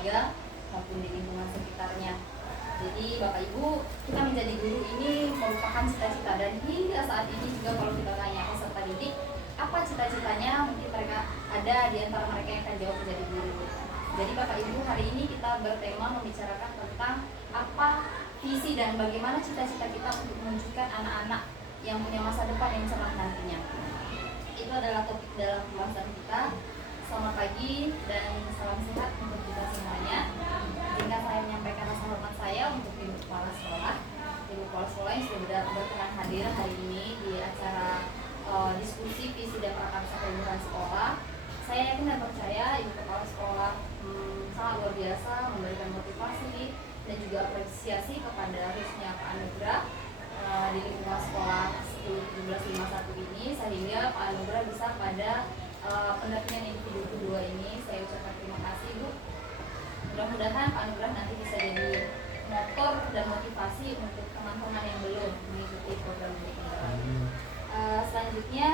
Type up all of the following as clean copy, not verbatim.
keluarga maupun di lingkungan sekitarnya. Jadi Bapak Ibu, kita menjadi guru ini merupakan cita-cita, dan hingga saat ini juga kalau kita tanya peserta didik apa cita-citanya, mungkin mereka ada di antara mereka yang akan jawab menjadi guru. Jadi Bapak Ibu, hari ini kita bertema membicarakan tentang apa visi dan bagaimana cita-cita kita untuk menunjukkan anak-anak yang punya masa depan yang cerah nantinya. Itu adalah topik dalam pembahasan kita. Selamat pagi dan salam sehat untuk kita semuanya. Jika saya menyampaikan rasa hormat saya untuk Ibu Kepala Sekolah, Ibu Kepala Sekolah yang sudah berkenan hadir hari ini di acara diskusi visi dan prakarsa kehidupan sekolah. Saya yakin dan percaya Ibu Kepala Sekolah sangat luar biasa memberikan motivasi dan juga apresiasi kepada khususnya Pak Anugrah di lingkungan sekolah 10-17-51 ini, sehingga Pak Anugrah bisa pada pendampingan individu kedua ini. Saya ucapkan terima kasih Bu. Mudah-mudahan Pak Anugrah nanti bisa jadi motor dan motivasi untuk teman-teman yang belum mengikuti program didik penggerak. Selanjutnya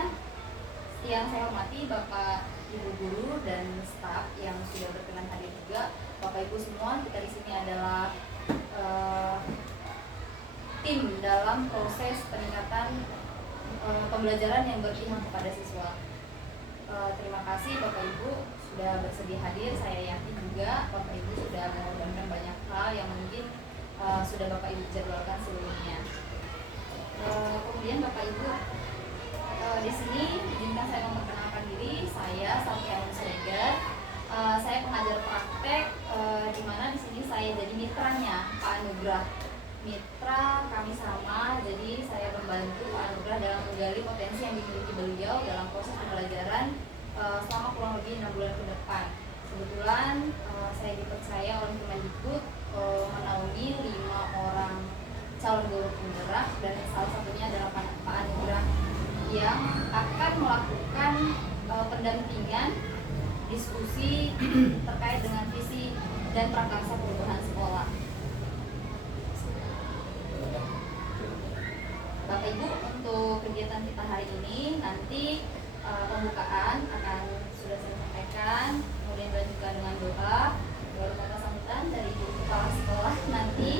yang saya hormati Bapak Ibu guru dan staf yang sudah berkenan hadir juga. Bapak Ibu semua, kita di sini adalah tim dalam proses peningkatan pembelajaran yang berpihak kepada siswa. Terima kasih Bapak Ibu sudah bersedia hadir. Saya yakin juga Bapak Ibu sudah mengorbankan banyak hal yang mungkin sudah Bapak Ibu jadwalkan sebelumnya. Kemudian Bapak Ibu, di sini izinkan saya memperkenalkan diri. Saya Safia Nusregar. Saya pengajar praktek, di mana di sini saya jadi mitranya Pak Anugrah. Mitra kami sama, jadi saya membantu Pak Anugrah dalam menggali potensi yang dimiliki beliau dalam proses pembelajaran selama kurang lebih 6 bulan ke depan. Kebetulan saya dipercaya oleh Kemendikbud menaungi 5 orang calon guru penggerak, dan salah satunya adalah Pak Anugrah yang akan melakukan pendampingan diskusi terkait dengan visi dan prakarsa perubahan sekolah. Bapak Ibu, untuk kegiatan kita hari ini nanti pembukaan akan sudah saya sampaikan, kemudian dilanjutkan dengan doa, baru kata sambutan dari Ibu Kepala Sekolah. Nanti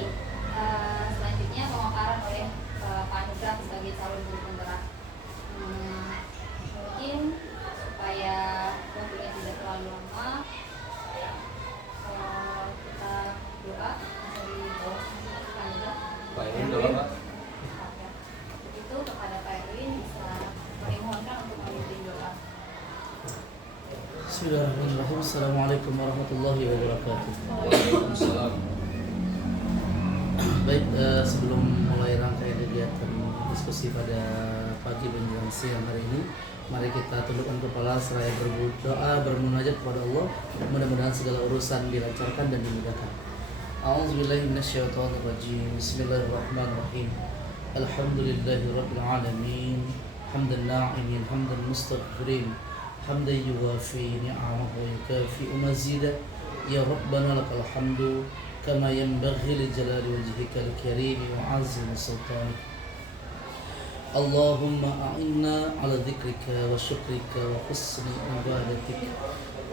selanjutnya pemaparan oleh Pak Anugrah sebagai calon guru penggerak. Mungkin supaya waktunya tidak terlalu lama, kita doa dari bawah Pak Anugrah. Baik, doa Pak. Itu kepada Pak Erwin bisa dimohonkan untuk memimpin doa. Bismillahirrahmanirrahim. Assalamualaikum warahmatullahi wabarakatuh. Waalaikumsalam. Baik, sebelum mulai rangkaian kegiatan diskusi pada pagi menjelang siang hari ini, mari kita tundukkan kepala seraya berdoa, bermunajat kepada Allah. Mudah-mudahan segala urusan dilancarkan dan dimudahkan. A'udzubillahi minasyaitonirrajim. Bismillahirrahmanirrahim. Alhamdulillahirabbil alamin. Hamdan na'imin, hamdan mustaghfirin, hamdan yuwafi ni'amahu wa yukafi'u mazidah. Ya Rabbana lakal hamdu kama yanbaghi li jalali wajhikal karim wa 'azimi sultanik. Allahumma a'inna ala dzikrika wa syukrika wa husni ibadatik.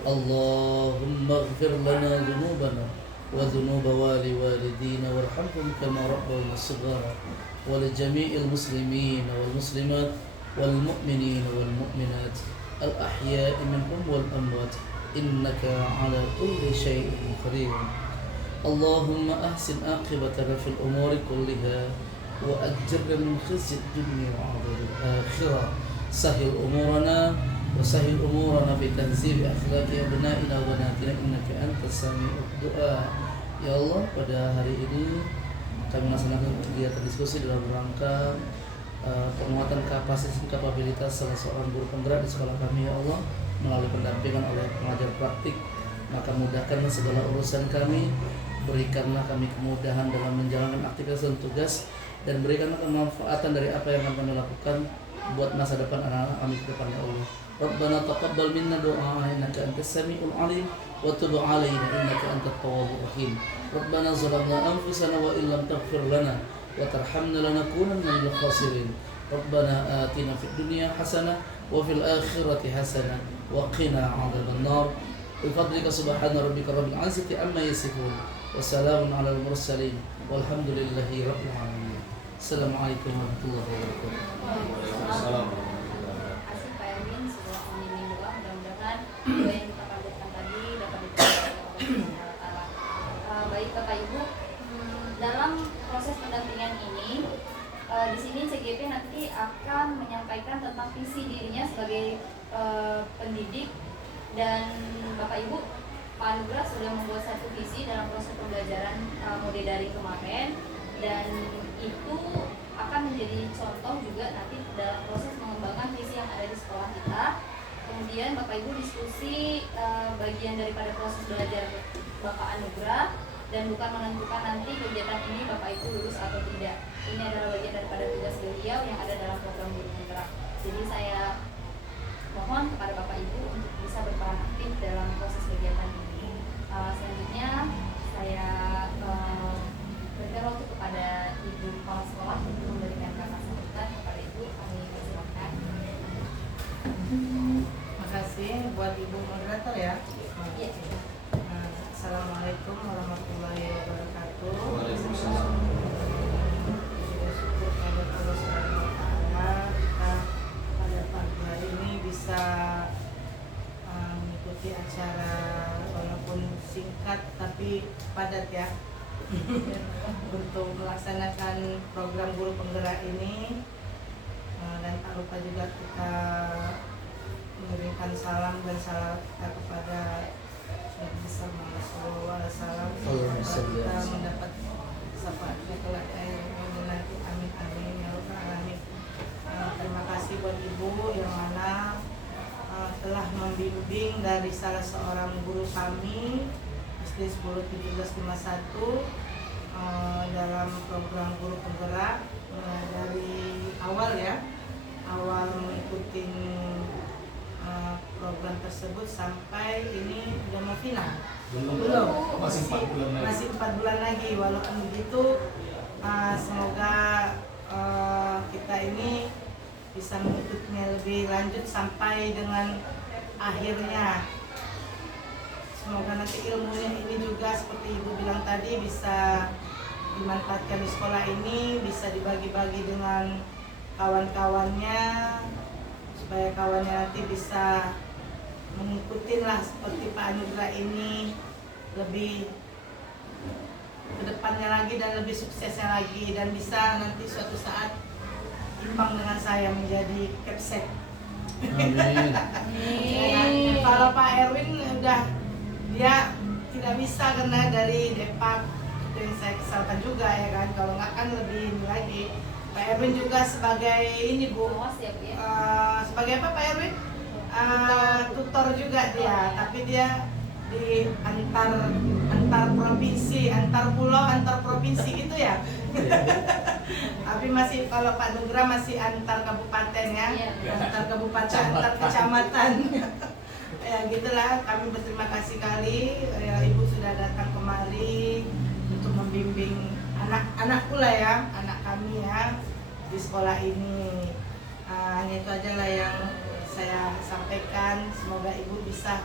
Allahumma ighfir lana dhunubana wa dhunuba walidina warhamhum kama rabbawna shighara, wa li jami'il muslimin wal muslimat wal mu'minin wal mu'minat al ahya'i minhum wal amwat innaka ala kulli syai'in qadir. Allahumma ahsin aqibatana fil umuri kulliha wa ajirna min khizyi dunya wa 'adhabil akhirah. Sahil umurana wa sahil umurana bi tanzil akhlaqi abna'ina wa banatina innaka antas sami'ud du'a. Ya Allah, pada hari ini kami melaksanakan kegiatan diskusi dalam rangka penguatan kapabilitas salah seorang guru penggerak di sekolah kami. Ya Allah, melalui pendampingan oleh pengajar praktik, maka mudahkanlah segala urusan kami, berikanlah kami kemudahan dalam menjalankan aktivitas dan tugas, dan berikanlah kemanfaatan dari apa yang akan kami lakukan buat masa depan anak-anak kami ke depan. Ya Allah, Rabbana taqabbal minna du'a innaka antas samiul alim wa tub 'alaina innaka antat tawwabur rahim. Rabbana zalamna anfusana wa illam taghfir lana wa tarhamna lanakunanna minal khasirin. Rabbana atina fid dunya hasanah wa fil akhirati hasanah wa qina 'adzaban nar. بفضلك سبحان ربك رب العزة عما يصفون وسلام على المرسلين والحمد لله رب العالمين. Assalamualaikum warahmatullahi wabarakatuh. Waalaikumsalam. Asik Pak Erwin sudah memimpin doa, mudah-mudahan doa yang kita panjatkan tadi dapat diterima oleh Allah Subhanahu wa Ta'ala. Baik Bapak Ibu, dalam proses pendampingan ini di sini CGP nanti akan menyampaikan tentang visi dirinya sebagai pendidik, dan Bapak Ibu, Pak Anugrah sudah membuat satu visi dalam proses pembelajaran mode daring kemarin, dan itu akan menjadi contoh juga nanti dalam proses mengembangkan visi yang ada di sekolah kita. Kemudian Bapak Ibu diskusi bagian daripada proses belajar Bapak Anugrah, dan bukan menentukan nanti kegiatan ini Bapak Ibu lulus atau tidak. Ini adalah bagian daripada tugas beliau yang ada dalam program Guru Penggerak. Jadi saya mohon kepada Bapak Ibu untuk bisa berperan aktif dalam proses kegiatan ini. Selanjutnya saya berikan waktu kepada Ibu Kepala Sekolah untuk memberikan kata sambutan kepada Ibu. Kami persilakan. Makasih buat Ibu moderator ya. Iya. Assalamualaikum warahmatullahi wabarakatuh. Waalaikumsalam. Syukur kepada Allah Subhanahu wa Ta'ala, kita pada pagi hari ini bisa mengikuti acara walaupun singkat tapi padat ya. Untuk melaksanakan program Guru Penggerak ini, dan tak lupa juga kita mengirimkan salam dan salam kita kepada Nabi besar Muhammad SAW. Kita mendapat syafaatnya kelak nanti, amin amin ya rabbal alamin. Terima kasih buat Ibu yang mana telah membimbing dari salah seorang guru kami SD 101751 dalam program Guru Penggerak, dari awal ya, awal mengikuti program tersebut sampai ini udah mau final. Belum. Masih 4 bulan lagi. Walaupun begitu, semoga kita ini bisa mengikutinya lebih lanjut sampai dengan akhirnya. Semoga nanti ilmunya ini juga seperti Ibu bilang tadi bisa dimanfaatkan di sekolah ini, bisa dibagi-bagi dengan kawan-kawannya, supaya kawannya nanti bisa mengikuti lah seperti Pak Anugrah ini, lebih kedepannya lagi dan lebih suksesnya lagi, dan bisa nanti suatu saat imbang dengan saya menjadi capsek. Amin. Kalau Pak Erwin udah, dia tidak bisa karena dari Depak, itu yang saya kesalkan juga ya kan. Kalau nggak kan lebih ini lagi. Pak Erwin juga sebagai ini Bu, Awas ya Bu ya. sebagai apa Pak Erwin? Tutor juga dia, tapi dia di antar provinsi, antar pulau, antar provinsi gitu ya. Tapi masih, kalau Pak Nugrah masih antar kabupaten ya, antar kabupaten, antar kecamatan. Ya gitulah, kami berterima kasih kali ya, Ibu sudah datang kemari untuk membimbing anak-anak pula ya, anak kami ya di sekolah ini. Hanya itu aja lah yang saya sampaikan. Semoga Ibu bisa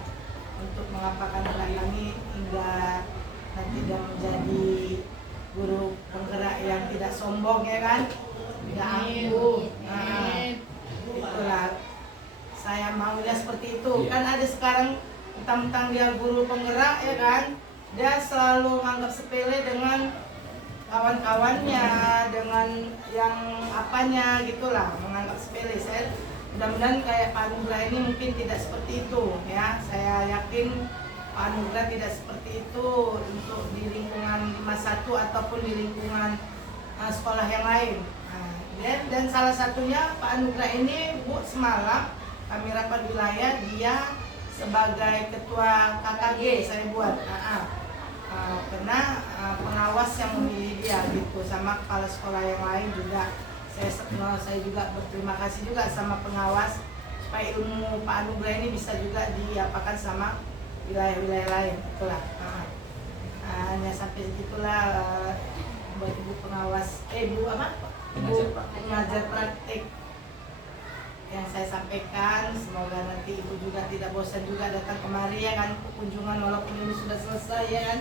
untuk mengapakan anak kami hingga nanti dia menjadi guru penggerak yang tidak sombong ya kan, tidak angkuh. Itulah saya maunya seperti itu. Kan ada sekarang tentang dia guru penggerak ya kan, dia selalu menganggap sepele dengan kawan-kawannya, dengan yang apanya gitulah, menganggap sepele. Saya mudah-mudahan kayak Pak Anugrah ini mungkin tidak seperti itu ya. Saya yakin Pak Anugrah tidak seperti itu untuk di lingkungan 51 ataupun di lingkungan sekolah yang lain. Dan salah satunya Pak Anugrah ini Bu, semalam kami rapat wilayah, dia sebagai ketua KKG saya buat. Karena pengawas yang memilih dia gitu, sama kepala sekolah yang lain juga. Saya juga berterima kasih juga sama pengawas supaya ilmu Pak Anugrah ini bisa juga diapakan sama wilayah-wilayah lain. Itulah. Hanya sampai segitulah buat Ibu pengawas, Ibu apa? Ibu pengajar praktik. yang saya sampaikan. Semoga nanti ibu juga tidak bosan juga datang kemari ya kan, kunjungan walaupun ini sudah selesai ya kan.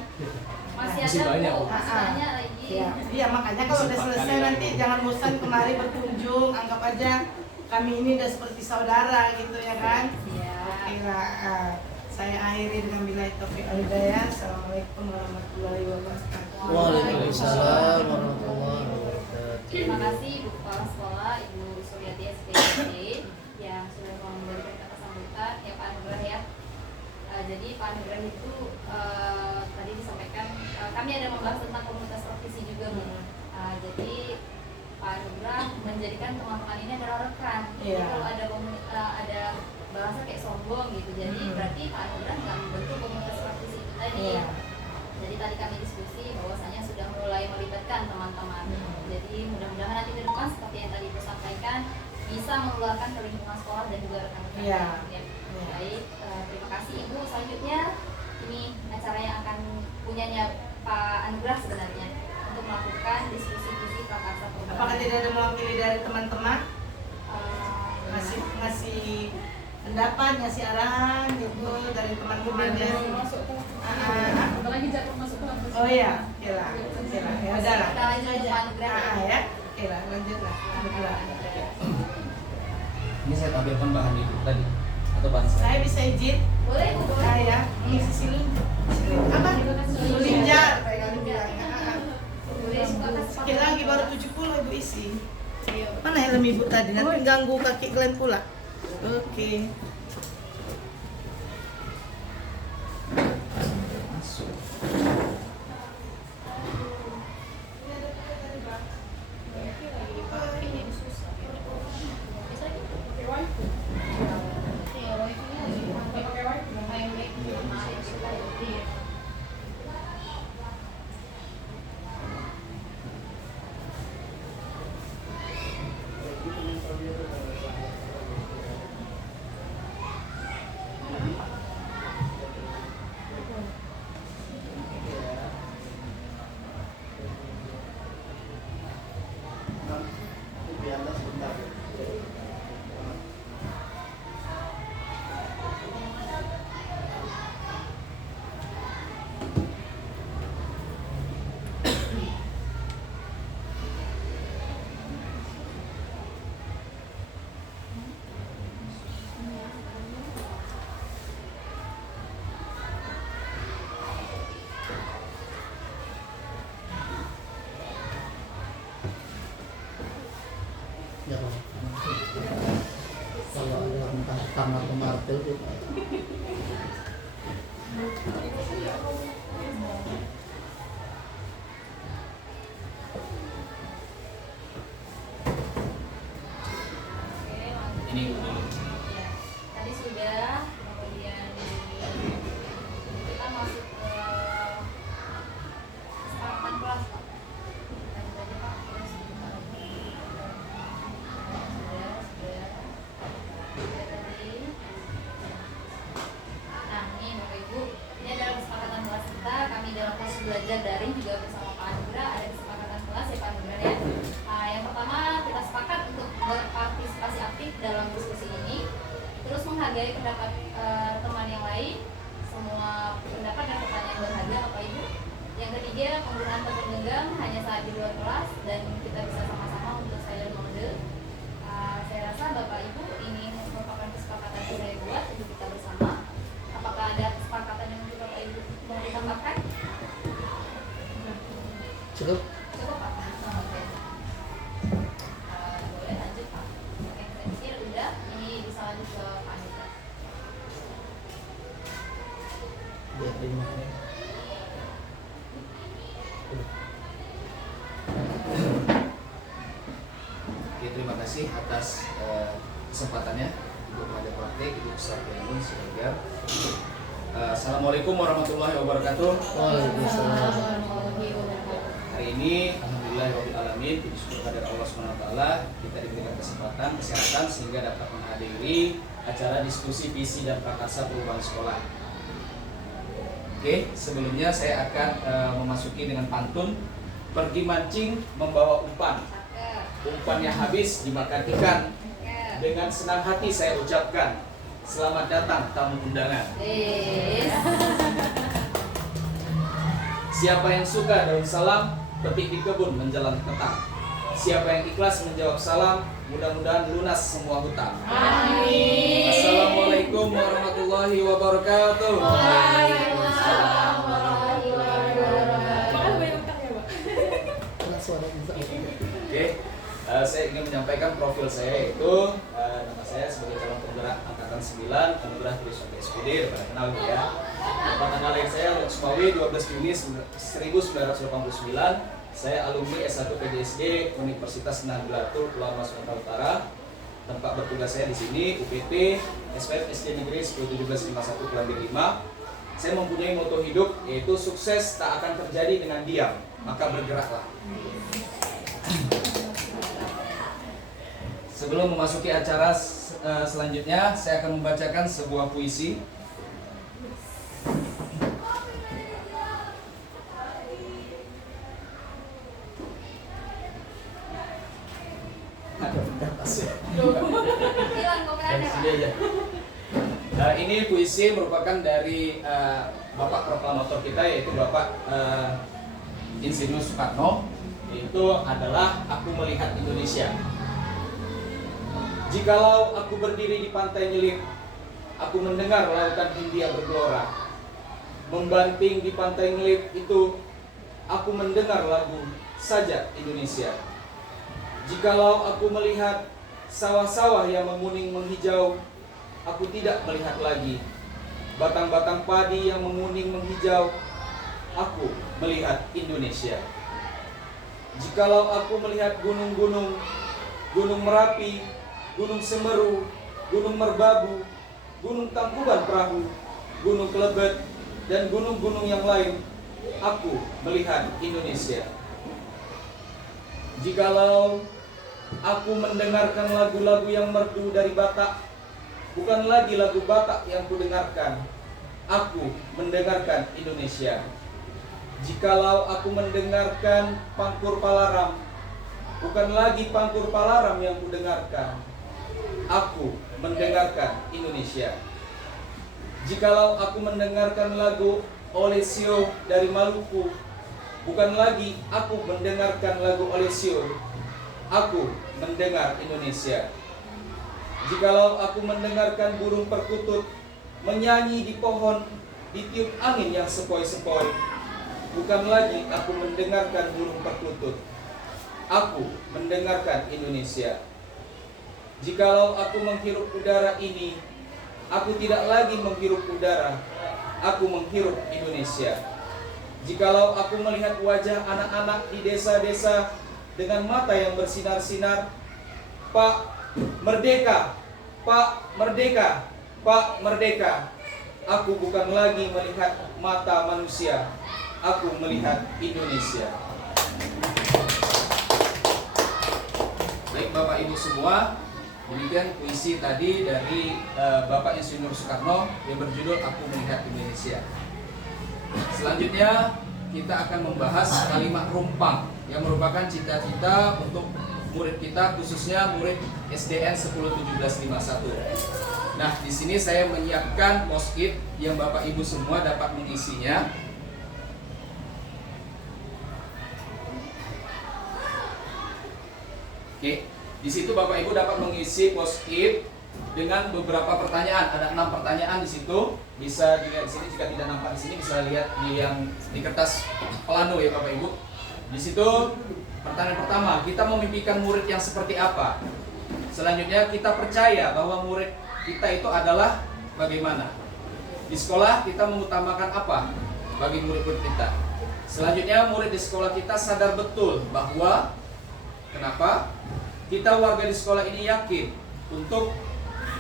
Masih Masih ada banyak, Bu, Bu. masih banyak lagi. Iya, iya makanya kalau udah selesai nanti jangan bosan kemari berkunjung, anggap aja kami ini udah seperti saudara gitu ya kan. Siap. Oke lah, saya akhiri dengan billahi taufiq wal hidayah. Assalamualaikum warahmatullahi wabarakatuh. Waalaikumsalam warahmatullahi wabarakatuh. Terima kasih Ibu Kepala Sekolah, Ibu Suryati SPID yang sudah memberikan kata sambutan ya Pak Anugrah ya. Jadi Pak Anugrah itu tadi disampaikan kami ada membahas tentang komunitas profesi juga Bu. Jadi Pak Anugrah menjadikan teman-teman ini adalah rekan. Jadi Iya. kalau ada bahasa kayak sombong gitu, jadi berarti Pak Anugrah nggak membentuk komunitas profesi itu tadi. Iya. Jadi tadi kami diskusi bahwasanya sudah mulai melibatkan teman-teman. Jadi mudah-mudahan nanti ke depan seperti yang tadi Ibu sampaikan bisa mengeluarkan ke lingkungan sekolah dan juga rekan-rekan. Iya. Ya. Baik, terima kasih Ibu. Selanjutnya ini acara yang akan punyanya Pak Anugrah sebenarnya untuk melakukan diskusi visi prakarsa perubahan. Apakah tidak ada mewakili dari teman-teman ngasih pendapat, ngasih arahan gitu dari teman-teman yang Apalagi jatuh masuk ke kampus. oh iya, kira ya udah lah. Kita lanjut ke Pak Anugrah ya. Ya, kira lanjut lah. Berdua. Ini saya tampilkan bahan itu tadi atau bahan saya. Saya bisa izin Boleh Bu, boleh. saya mengisi silun apa? Linjar kayak kalian bilang. Boleh suka kasih Sekali lagi baru 70 ibu isi. Mana helm ibu tadi? Nanti ganggu kaki kalian pula. Oke. Masuk. Ya, kalau ada entah kamar pemartil itu Ini dulu. Ya, tadi sudah, kemudian kita masuk ke kesepakatan kelas Pak. Tadi saja Pak, terus kita sudah tadi. Nah ini Bapak Ibu, ini adalah kesepakatan kelas kita. Kami dalam kelas belajar daring juga bersama Pak Anugrah ada kesepakatan kelas ya Pak Anugrah ya. Nah, yang pertama kita sepakat untuk berpartisipasi aktif dalam diskusi ini, terus menghargai pendapat teman yang lain, semua pendapat dan pertanyaan berharga Bapak Ibu. Yang ketiga, penggunaan telepon genggam hanya saat di luar kelas dan kita bisa sama-sama untuk silent mode. Saya rasa Bapak Ibu ini merupakan kesepakatan yang saya buat untuk kita bersama. Apakah ada kesepakatan yang mungkin Bapak Ibu mau ditambahkan? cukup. Cukup Pak? Oke. Boleh lanjut Pak. Oke, saya pikir udah. Ini bisa lanjut ke Pak Anugrah. Biar terima. Oke, terima kasih atas kesempatannya untuk ada praktek Ibu Peserta Ilmu Semoga. Assalamualaikum warahmatullahi wabarakatuh. Waalaikumsalam. Hari ini alhamdulillahirobbilalamin, puji syukur kepada Allah SWT kita diberikan kesempatan kesehatan sehingga dapat menghadiri acara diskusi visi dan prakarsa perubahan sekolah. Oke, sebelumnya saya akan memasuki dengan pantun. Pergi mancing membawa umpan, umpannya habis dimakan ikan. Dengan senang hati saya ucapkan selamat datang tamu undangan. Siapa yang suka daun salam, petik di kebun menjalan petang. Siapa yang ikhlas menjawab salam, mudah-mudahan lunas semua hutang. Amin. Assalamualaikum warahmatullahi wabarakatuh. Waalaikumsalam warahmatullahi wabarakatuh. Makanya banyak utang ya, Pak. Karena suara kita. Oke, saya ingin menyampaikan profil saya, yaitu nama saya sebagai calon penggerak angkatan 9 anugerah Trisakti SPD, pada kenal ya. Tempat tanggal lahir saya Luxmawi 12 Juni 1989. Saya alumni S1 PGSD Universitas Nahdlatul Ulama Sumatera Utara. Tempat bertugas saya di sini UPT SPF SD Negeri 101751 Kelambir 5. Saya mempunyai moto hidup, yaitu sukses tak akan terjadi dengan diam, maka bergeraklah. Sebelum memasuki acara selanjutnya, saya akan membacakan sebuah puisi. Ada pendatas ya. Hilang komentarnya, Pak. Aja. Ini puisi merupakan dari Bapak Proklamator kita, yaitu Bapak Insinyur Soekarno. Itu adalah "Aku Melihat Indonesia". Jikalau aku berdiri di pantai Nyelip, aku mendengar lautan Hindia bergelora. Membanting di pantai Nyelip itu, aku mendengar lagu Sajak Indonesia. Jikalau aku melihat sawah-sawah yang menguning menghijau, aku tidak melihat lagi batang-batang padi yang menguning menghijau. Aku melihat Indonesia. Jikalau aku melihat gunung-gunung, Gunung Merapi, Gunung Semeru, Gunung Merbabu, Gunung Tangkuban Perahu, Gunung Kelebet, dan gunung-gunung yang lain, aku melihat Indonesia. Jikalau aku mendengarkan lagu-lagu yang merdu dari Batak, bukan lagi lagu Batak yang kudengarkan, aku mendengarkan Indonesia. Jikalau aku mendengarkan Pangkur Palaram, bukan lagi Pangkur Palaram yang kudengarkan, aku mendengarkan Indonesia. Jikalau aku mendengarkan lagu Olesio dari Maluku, bukan lagi aku mendengarkan lagu Olesio, aku mendengar Indonesia. Jikalau aku mendengarkan burung perkutut menyanyi di pohon, ditiup angin yang sepoi-sepoi, bukan lagi aku mendengarkan burung perkutut, aku mendengarkan Indonesia. Jikalau aku menghirup udara ini, aku tidak lagi menghirup udara, aku menghirup Indonesia. Jikalau aku melihat wajah anak-anak di desa-desa dengan mata yang bersinar-sinar, Pak Merdeka, Pak Merdeka, Pak Merdeka, aku bukan lagi melihat mata manusia, aku melihat Indonesia. Baik Bapak Ibu semua, demikian puisi tadi dari Bapak Insinyur Soekarno yang berjudul "Aku Melihat Indonesia". Selanjutnya kita akan membahas kalimat rumpang yang merupakan cita-cita untuk murid kita, khususnya murid SDN 101751. Nah, di sini saya menyiapkan post-it yang Bapak Ibu semua dapat mengisinya. Oke, di situ Bapak Ibu dapat mengisi post-it dengan beberapa pertanyaan. Ada 6 pertanyaan di situ. Bisa dilihat di sini. Jika tidak nampak di sini, bisa lihat di kertas pelanu ya Bapak Ibu. Di situ pertanyaan pertama, kita memimpikan murid yang seperti apa? Selanjutnya, kita percaya bahwa murid kita itu adalah bagaimana? Di sekolah kita mengutamakan apa bagi murid-murid kita? Selanjutnya, murid di sekolah kita sadar betul bahwa kenapa? Kita warga di sekolah ini yakin untuk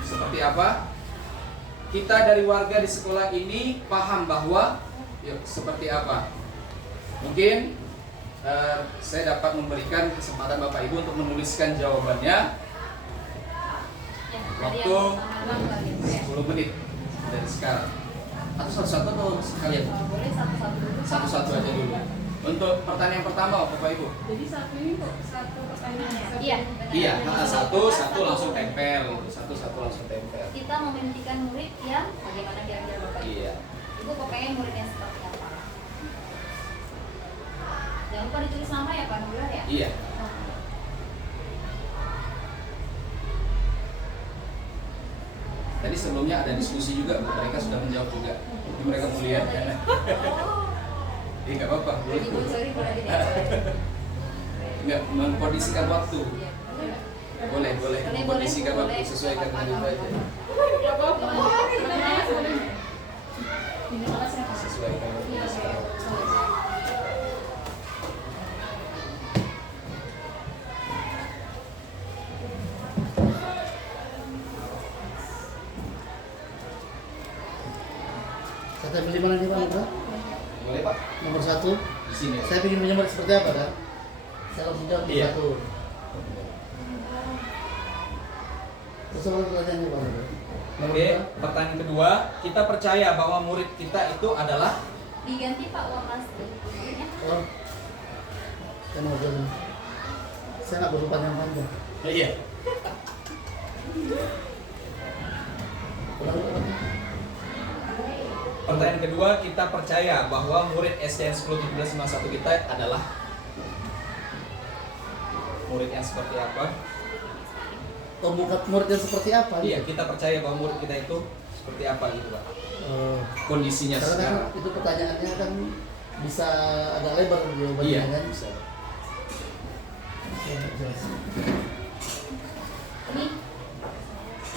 seperti apa? Kita dari warga di sekolah ini paham bahwa seperti apa? Mungkin saya dapat memberikan kesempatan Bapak Ibu untuk menuliskan jawabannya. Waktu 10 menit dari sekarang. Atau satu-satu atau sekalian? Boleh satu-satu dulu. Satu-satu aja dulu. Untuk pertanyaan pertama Bapak Ibu. Jadi satu ini kok satu pertanyaan. Iya, benar. Iya, satu langsung tempel, satu langsung tempel. Kita memimpikan murid yang bagaimana kira-kira Bapak Ibu? Iya. Ibu kepengen muridnya seperti apa? Jangan lupa ditulis nama ya Pak Nurul ya. Iya. Tadi sebelumnya ada diskusi juga, Bu. Mereka sudah menjawab juga. Jadi mereka mau lihat kan. Oh, Iya, nggak apa-apa. jadi Bu, sorry boleh tidak? Nggak mengkondisikan waktu. Iya. Boleh Boleh, mengkondisikan boleh. waktu sesuaikan dengan itu aja. Gak apa-apa. Ini malah saya kasih. Sesuaikan waktu. Iya, boleh. Saya pilih mana nih Pak? Mudah? Boleh Pak? Nomor 1. Di sini. Saya ingin punya murid seperti apa kan? Saya langsung jawab nomor Iya. 1. Terus apa pertanyaannya Pak? Mudah? Nomor Oke, dua? pertanyaan kedua, kita percaya bahwa murid kita itu adalah Diganti Pak uang plastiknya. Oh, saya nomor 2 dulu. Saya nggak perlu panjang panjang. iya. Pertanyaan kedua, kita percaya bahwa murid SDN 101751 kita adalah murid yang seperti apa? Oh, bukan murid yang seperti apa? Iya, kita percaya bahwa murid kita itu seperti apa gitu Pak. Oh, Kondisinya karena kan sekarang. itu pertanyaannya kan bisa agak lebar jawabannya Iya, kan? bisa. Saya jelas. Ini.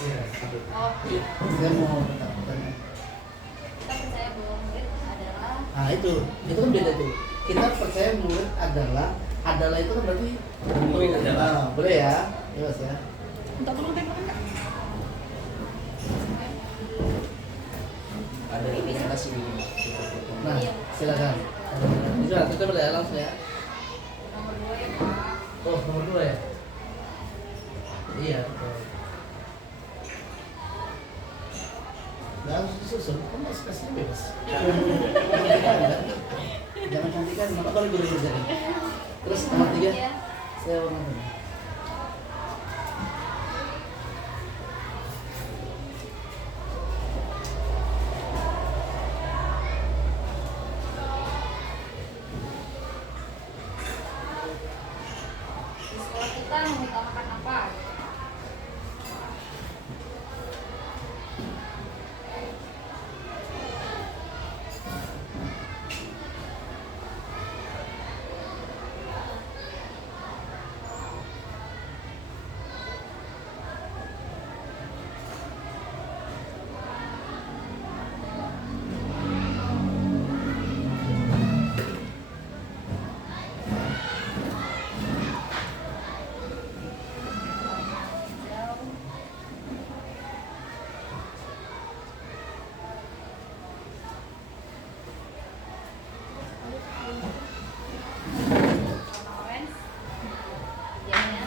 Iya, satu. Oh, Iya. Saya mau pertanyaan. kita percaya bahwa murid adalah Nah itu kan beda tuh. Kita percaya murid adalah itu kan berarti Murid adalah. Nah, boleh ya, ya Mas ya. Untuk tolong tembakan Kak. Ada representasi minimal. Nah, silakan. Bisa, kita boleh ya, langsung ya. nomor 2 ya Pak. Oh, nomor 2 ya. Iya. Betul. Dan susun, kan spesinya bebas. Jangan cantikan, mana kali guru kerjaan. Terus nomor 3, Iya. saya warna apa? Di sekolah kita mengutamakan apa? Warna orange. Jamnya.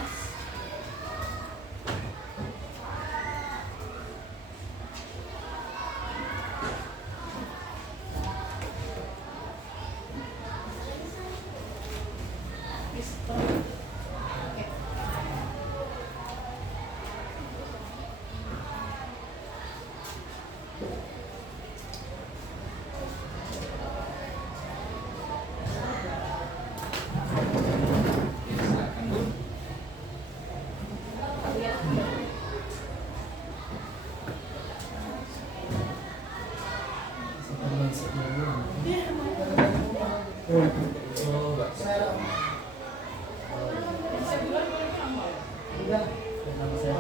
Silakan Bu. Sekarang sebelum. Oh, enggak. Nama saya.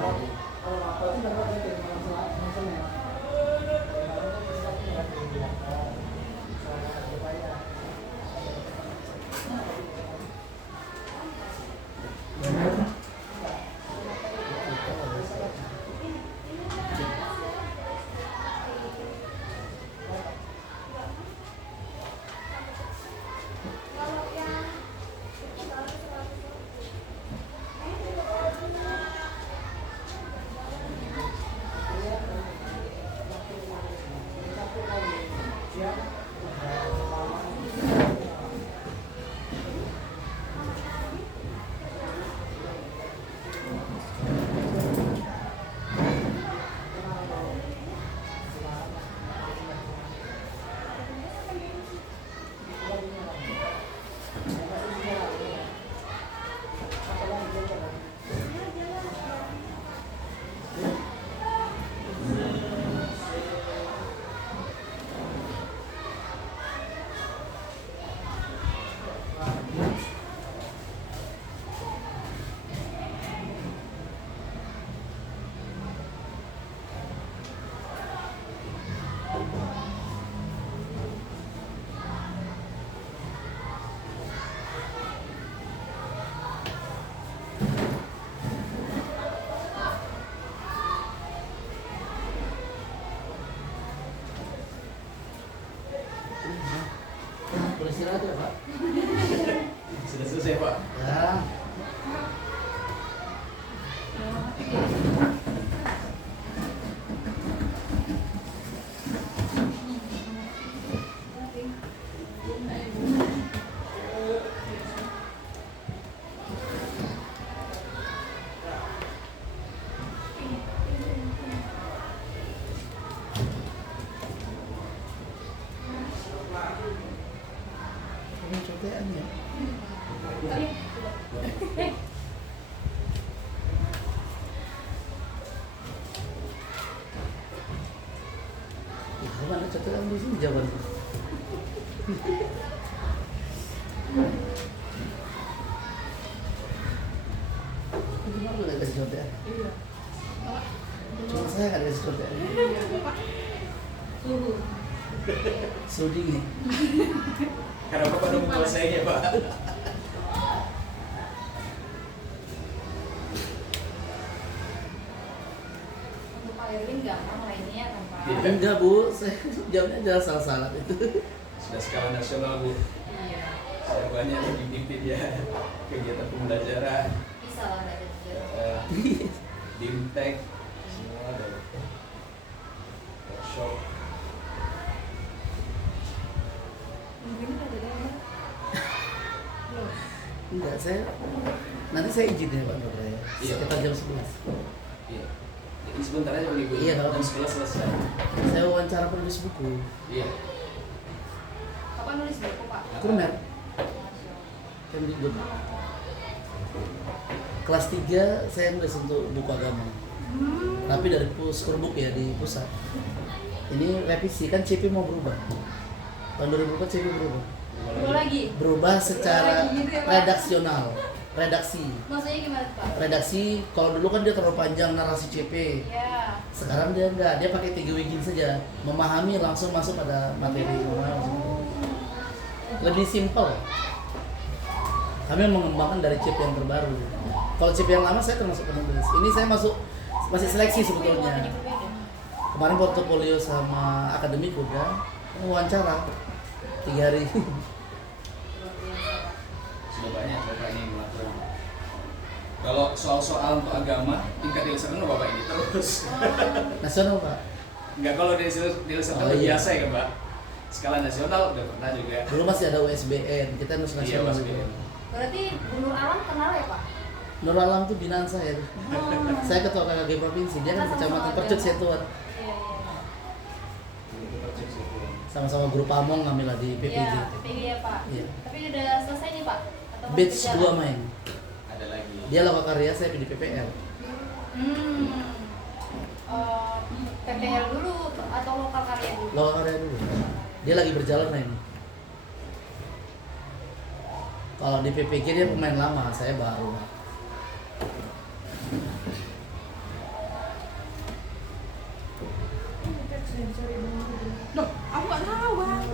Boleh istirahat ya Pak? Sudah selesai Pak. Ya. Ini cotean ya. Ya, mana cotean di sini jawaban. Gimana lu kasih contekan? Iya. Cuma saya kan kasih contekan. Suhu. Suhu dingin. Karena Bapak udah menguasainya Pak. Untuk Pak Erwin gampang lainnya tanpa. Iya. Enggak Bu, saya jawabnya jangan salah-salah itu. Sudah skala nasional Bu. Iya. Saya banyak yang dipimpin ya kegiatan pembelajaran, Bisa lah nggak ada juga. Bimtek, semua ada. Workshop. Mungkin ada apa? Belum. Enggak, nanti saya izin ya Pak Nur ya. Iya. Sekitar jam 11. Iya. Jadi sebentar aja Pak Ibu. Iya, nggak Jam apa-apa. 11 selesai. Saya wawancara penulis buku. Iya. Kapan nulis buku Pak? Kurnet, Kemdikbud. Kelas 3 saya nulis untuk buku agama. Tapi dari Puskurbook ya di pusat. Ini revisi kan CP mau berubah. Tahun 2004 CP berubah. Dua lagi. Berubah secara Gitu ya, Pak? redaksional. Redaksi. Maksudnya gimana tuh, Pak? Redaksi kalau dulu kan dia terlalu panjang narasi CP. Ya. Sekarang dia enggak, dia pakai 3 wigin saja. Memahami langsung masuk pada materi. Lebih simpel. Kami mengembangkan dari chip yang terbaru. Kalau chip yang lama saya termasuk penulis. Ini saya masih seleksi sebetulnya. Kemarin portofolio sama akademik udah wawancara 3 hari. Luar biasa, Pak. Sudah banyak Bapak ini melakukan. Kalau soal-soal untuk agama, tingkat dilaksanakan Bapak ini terus. Nasional Pak. Enggak, kalau dilaksanakan Oh, iya. biasa ya kan Pak. Skala nasional udah pernah juga. Dulu masih ada USBN, kita harus Iya, nasional. Mas gitu. Bin. Berarti Bu Nur Alam kenal ya Pak? Nur Alam tuh binaan saya. Saya ketua KKG provinsi, dia kan Sama-sama kecamatan ada. Percut Setuan. Iya, Sama-sama grup Among ngambil lah di iya. PPG. Iya, PPG ya Pak. Iya. Tapi udah selesai nih Pak? Atau masih Batch berjalan? 2 main. Ada lagi. Dia loka karya, saya di PPL. PPL dulu atau lokal karya dulu? Loka karya dulu. Dia lagi berjalan main. Kalau di PPG dia pemain lama, saya baru. Loh, aku nggak tahu bang.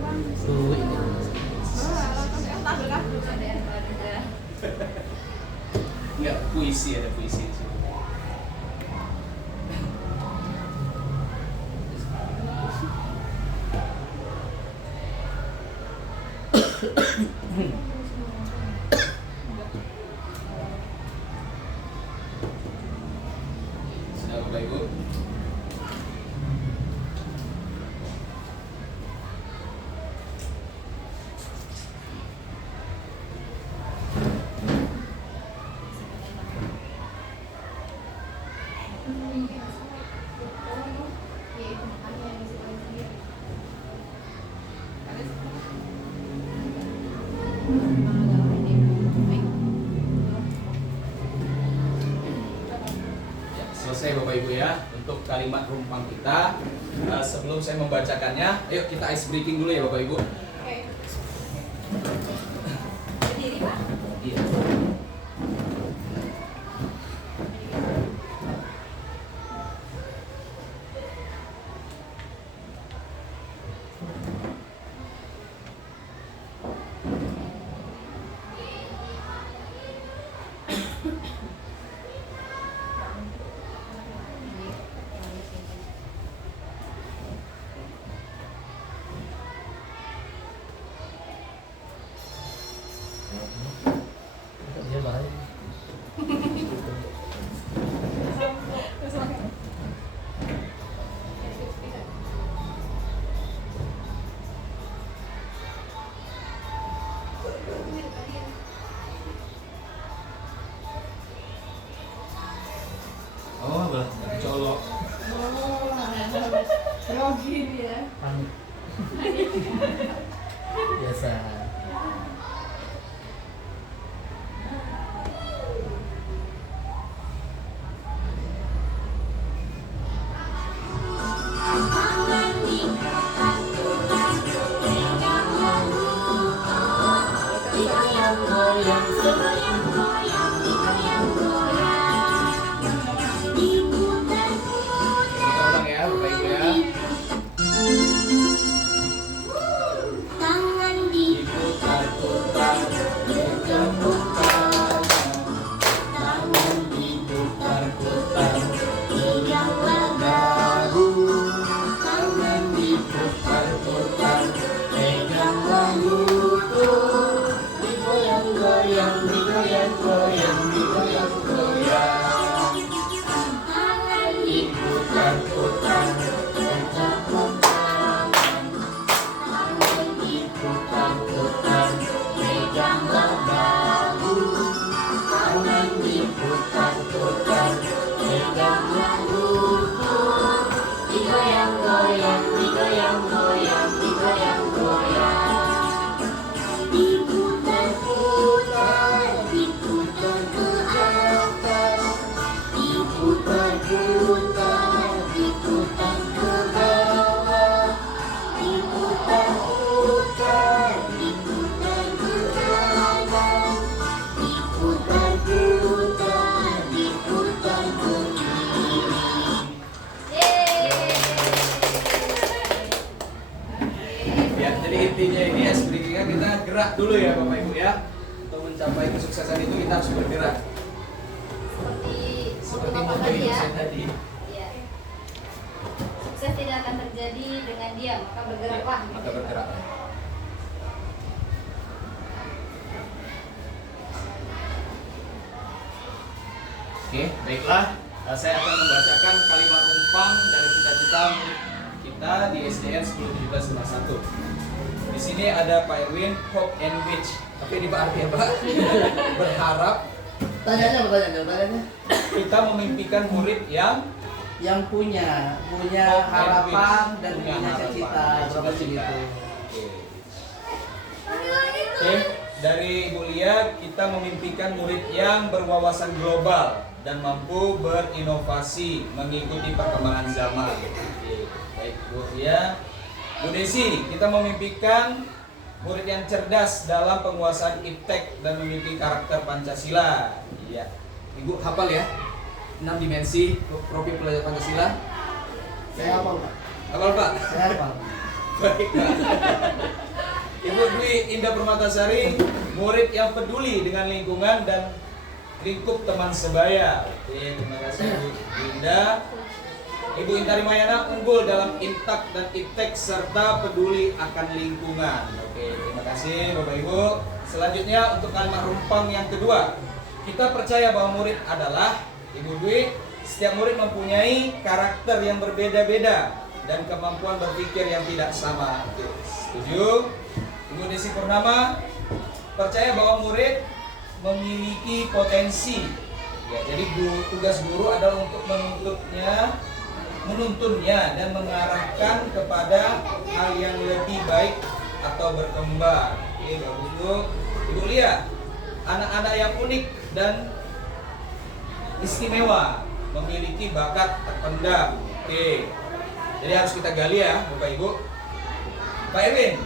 Bang. Ini. Tak ada kan? Ada yang ada. Enggak, puisi ada puisi di situ. Sudah Bapak Ibu? Ya, selesai Bapak Ibu ya untuk kalimat rumpang kita. Sebelum saya membacakannya, ayo kita ice breaking dulu ya Bapak Ibu. Oke. Berdiri Pak. Iya. Dia bahaya. Terus makan. Oh, belah colok. Grogi dia. Panik. Biasa. Kita ulang ya, Bapak Ibu ya. Diputar-putar, diputar-putar, tangan diputar-putar, lagu, tangan diputar-putar, pegang laguku, digoyang-goyang, digoyang-goyang, digoyang-goyang, diputar-putar, diputar-putar, peganglah dagu, tangan diputar-putar, peganglah luku, digoyang-goyang, digoyang-goyang, digoyang-goyang, diputar-putar, diputar ke atas, diputar-putar, diputar ke bawah, diputar-putar, diputar ke kanan, diputar-putar, diputar ke kiri. Ya, jadi intinya ini ya sebenarnya kita gerak dulu ya Bapak Ibu ya. Untuk mencapai kesuksesan itu kita harus bergerak. Seperti Seperti Bapak moto tadi hidup ya. saya tadi. Iya. Sukses tidak akan terjadi dengan diam, maka bergeraklah. Maka bergerak. Oke, baiklah. Saya akan membacakan kalimat rumpang dari cita-cita murid kita di SDN 101751. Di sini ada Pak Erwin, hope and wish. Tapi ini Pak artinya Pak berharap Pertanyaannya. kita memimpikan murid yang Yang punya hope and harapan wish. dan punya harapan cita-cita. dan Berapa sih cita-cita. itu? Oke, dari Ibu Lia kita memimpikan murid yang berwawasan global dan mampu berinovasi mengikuti perkembangan zaman. Oke, baik Bu Lia. Bu Desi, kita memimpikan murid yang cerdas dalam penguasaan iptek dan memiliki karakter Pancasila. Iya. Ibu hafal ya? 6 dimensi profil pelajar Pancasila. Saya hafal, Pak. Hafal Pak? Saya hafal. Baik, Pak. Ibu Dwi Indah Permatasari, murid yang peduli dengan lingkungan dan lingkup teman sebaya. Oke, terima kasih Bu Indah. Ibu Intari Mayana unggul dalam intak dan iptek serta peduli akan lingkungan. Oke, terima kasih Bapak Ibu. Selanjutnya untuk kalimat rumpang yang kedua, kita percaya bahwa murid adalah Ibu Dwi. Setiap murid mempunyai karakter yang berbeda-beda dan kemampuan berpikir yang tidak sama. Oke, setuju? Ibu Desi Purnama percaya bahwa murid memiliki potensi. Ya, jadi tugas guru adalah untuk menuntunnya dan mengarahkan kepada hal yang lebih baik atau berkembang. Oke, bagus Bu. Ibu Lia, anak-anak yang unik dan istimewa, memiliki bakat terpendam. Oke, jadi harus kita gali ya Bapak Ibu. Pak Erwin,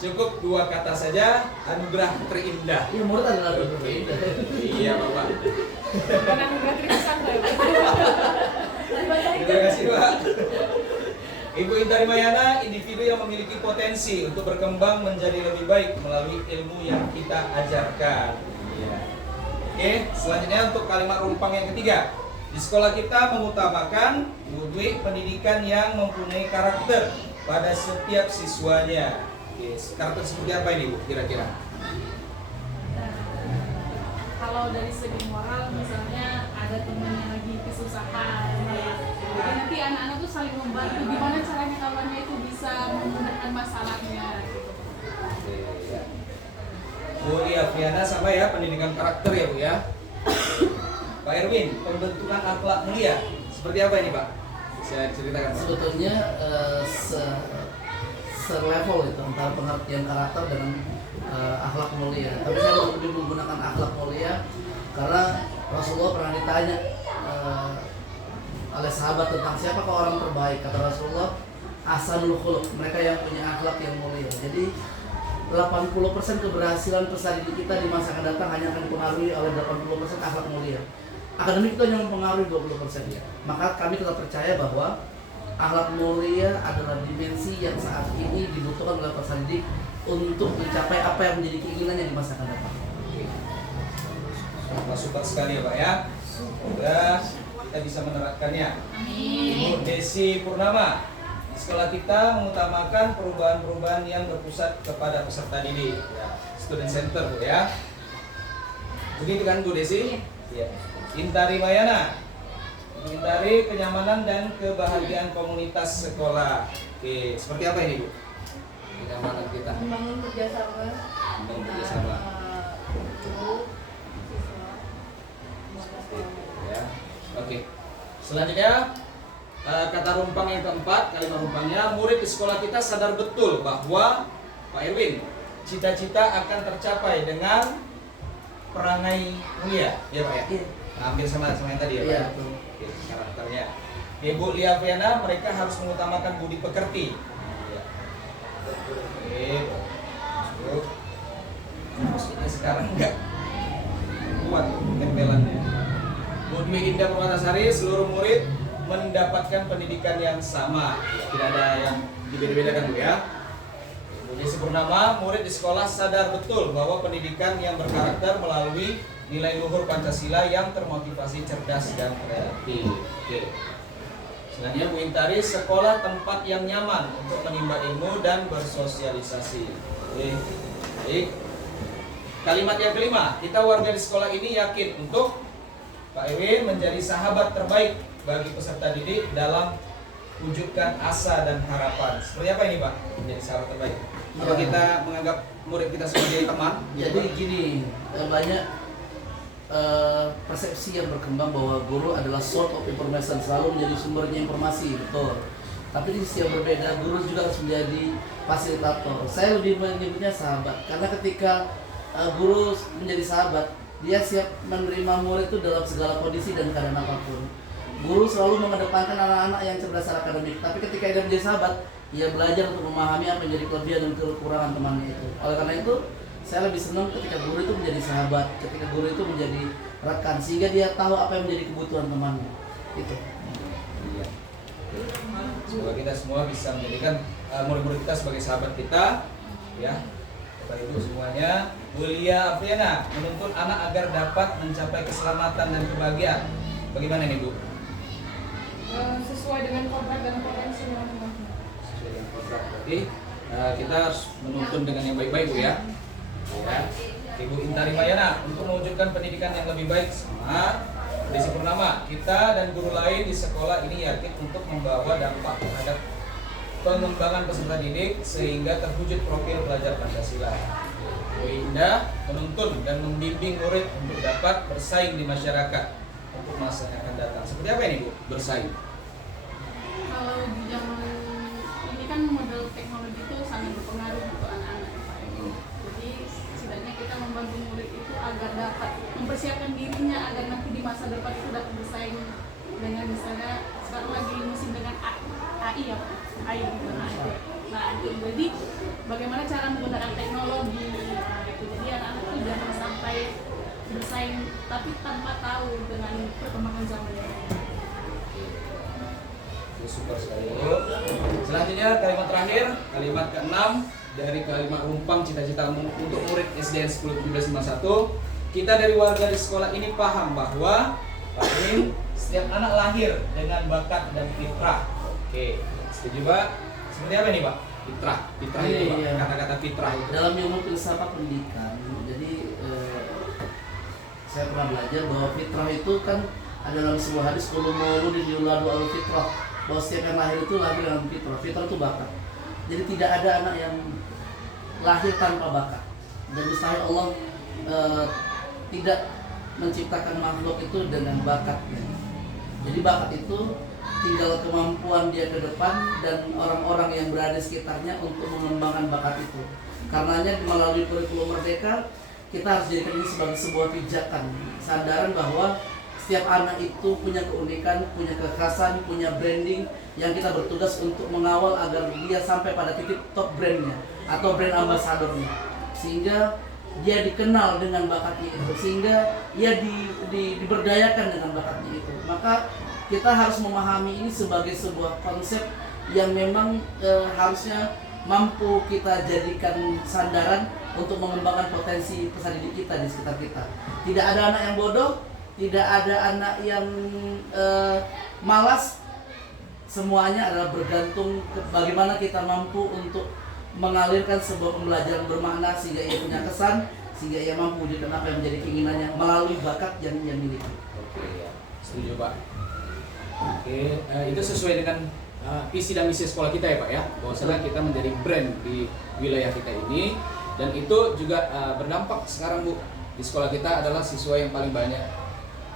cukup 2 kata saja, anugerah terindah. Iya, murid adalah berbeda. Iya Bapak. Bukan anugerah Trisakti loh. Terima kasih Pak. Ibu Intari Mayana, individu yang memiliki potensi untuk berkembang menjadi lebih baik melalui ilmu yang kita ajarkan. Iya. Oke, selanjutnya untuk kalimat rumpang yang ketiga. Di sekolah kita mengutamakan Bu Dwi pendidikan yang mempunyai karakter pada setiap siswanya. Oke, karakter seperti apa ini Bu kira-kira? kalau dari segi moral misalnya ada temennya lagi kesusahan ya. Jadi nanti anak-anak tuh saling membantu gimana caranya kawannya itu bisa memudahkan masalahnya gitu. Ya. Bu Liafiana sama ya pendidikan karakter ya Bu ya. Pak Erwin, pembentukan akhlak mulia seperti apa ini Pak? Bisa ceritakan Pak? Sebetulnya selevel itu antara pengertian karakter dengan akhlak mulia. Tapi saya lebih menggunakan akhlak mulia karena Rasulullah pernah ditanya oleh sahabat tentang siapakah orang terbaik. Kata Rasulullah, ahsanul khuluq, mereka yang punya akhlak yang mulia. Jadi 80% keberhasilan peserta didik kita di masa akan datang hanya akan dipengaruhi oleh 80% akhlak mulia. Akademik itu hanya mempengaruhi 20% ya. Maka kami tetap percaya bahwa akhlak mulia adalah dimensi yang saat ini dibutuhkan oleh peserta didik untuk mencapai apa yang menjadi keinginannya di masa akan datang. Super sekali ya Pak ya. Semoga kita bisa menerapkannya. Ibu Desi Purnama, di sekolah kita mengutamakan perubahan-perubahan yang berpusat kepada peserta didik. Ya, student center Bu ya. Begitu kan Bu Desi? Iya. Intari Mayana, Intari kenyamanan dan kebahagiaan komunitas sekolah. Oke, seperti apa ini Bu? Kenyamanan kita. Membangun kerjasama. Membangun kerjasama. Guru, siswa, Ya. Oke. Selanjutnya kata rumpang yang keempat, kalimat rumpangnya, murid di sekolah kita sadar betul bahwa Pak Erwin, cita-cita akan tercapai dengan perangai mulia, ya Pak ya? Iya. Hampir sama yang tadi ya Pak. Iya, Ya? betul. Oke, karakternya. Ibu Liaviana, mereka harus mengutamakan budi pekerti. Ya. Oke. Masuk. Maksudnya sekarang enggak kuat tempelannya. Bu Dwi Indah Permatasari, seluruh murid mendapatkan pendidikan yang sama. Ya, tidak ada yang dibeda-bedakan Bu ya. Bu Desi Purnama, murid di sekolah sadar betul bahwa pendidikan yang berkarakter melalui nilai luhur Pancasila yang termotivasi cerdas dan kreatif. Oke. Selanjutnya Bu Intari, sekolah tempat yang nyaman untuk menimba ilmu dan bersosialisasi. Oke. Baik. Kalimat yang kelima, kita warga di sekolah ini yakin untuk Pak Erwin menjadi sahabat terbaik bagi peserta didik dalam wujudkan asa dan harapan. Seperti apa ini Pak? Menjadi sahabat terbaik. Apa Ya. kita menganggap murid kita sebagai teman? Jadi gini, banyak persepsi yang berkembang bahwa guru adalah source of information, selalu menjadi sumbernya informasi, betul. Tapi di sisi yang berbeda, guru juga harus menjadi fasilitator. Saya lebih menyebutnya sahabat, karena ketika guru menjadi sahabat, dia siap menerima murid itu dalam segala kondisi dan keadaan apapun. Guru selalu mengedepankan anak-anak yang cerdas secara akademik, tapi ketika dia menjadi sahabat, ia belajar untuk memahami apa yang menjadi kelebihan dan kekurangan temannya itu. Oleh karena itu, saya lebih senang ketika guru itu menjadi sahabat, ketika guru itu menjadi rekan, sehingga dia tahu apa yang menjadi kebutuhan temannya. Itu. Iya. Semoga kita semua bisa menjadikan murid-murid kita sebagai sahabat kita, ya. Bapak Ibu semuanya, Bu Lia Afriana menuntun anak agar dapat mencapai keselamatan dan kebahagiaan. Bagaimana nih Bu? Sesuai dengan kontrak dan potensi masing-masing. Sesuai dengan kontrak berarti kita harus menuntun dengan yang baik-baik Bu ya. Ya. Ibu Intari Mayana untuk mewujudkan pendidikan yang lebih baik sama Desi Purnama, kita dan guru lain di sekolah ini yakin untuk membawa dampak terhadap pengembangan peserta didik sehingga terwujud profil pelajar Pancasila. Bu Indah menuntun dan membimbing murid untuk dapat bersaing di masyarakat untuk masa yang akan datang. Seperti apa ini Bu? Bersaing. Kalau di zaman ini kan model teknologi itu sangat berpengaruh untuk anak-anak ya, Pak. Jadi setidaknya kita membantu murid itu agar dapat mempersiapkan dirinya agar nanti di masa depan itu dapat bersaing dengan misalnya sekarang lagi musim dengan AI ya Pak. AI gitu. Nah itu jadi bagaimana cara menggunakan teknologi. Nah, itu jadi anak-anak itu jangan sampai bersaing tapi tanpa tahu dengan perkembangan zaman ini. Super sekali Bu. Selanjutnya kalimat terakhir, kalimat ke-6 dari kalimat rumpang cita-cita untuk murid SDN 101751. Kita dari warga di sekolah ini paham bahwa setiap anak lahir dengan bakat dan fitrah. Oke, setuju Pak? Seperti apa nih Pak? Fitrah, fitrah itu Pak, Iya. kata-kata fitrah itu. Dalam ilmu filsafat pendidikan, jadi saya pernah belajar bahwa fitrah itu kan ada dalam sebuah hadis kullu mauludin yuladu al fitrah, bahwa setiap yang lahir itu lahir dengan fitrah. Fitrah itu bakat. Jadi tidak ada anak yang lahir tanpa bakat. Dan mustahil Allah tidak menciptakan makhluk itu dengan bakatnya. Jadi bakat itu tinggal kemampuan dia ke depan dan orang-orang yang berada di sekitarnya untuk mengembangkan bakat itu. Karenanya melalui kurikulum Merdeka kita harus jadikan ini sebagai sebuah pijakan, sandaran bahwa setiap anak itu punya keunikan, punya kekhasan, punya branding yang kita bertugas untuk mengawal agar dia sampai pada titik top brandnya atau brand ambassadornya, sehingga dia dikenal dengan bakatnya itu, sehingga ia diberdayakan dengan bakatnya itu. Maka kita harus memahami ini sebagai sebuah konsep yang memang harusnya mampu kita jadikan sandaran untuk mengembangkan potensi peserta didik kita di sekitar kita. Tidak ada anak yang bodoh, tidak ada anak yang malas. Semuanya adalah bergantung ke bagaimana kita mampu untuk mengalirkan sebuah pembelajaran bermakna sehingga ia punya kesan, sehingga ia mampu wujudkan apa yang menjadi keinginannya melalui bakat yang ia miliki. Oke, ya. Setuju Pak. Oke, itu sesuai dengan visi dan misi sekolah kita ya Pak ya. Bahwasanya kita menjadi brand di wilayah kita ini, dan itu juga berdampak sekarang Bu. Di sekolah kita adalah siswa yang paling banyak.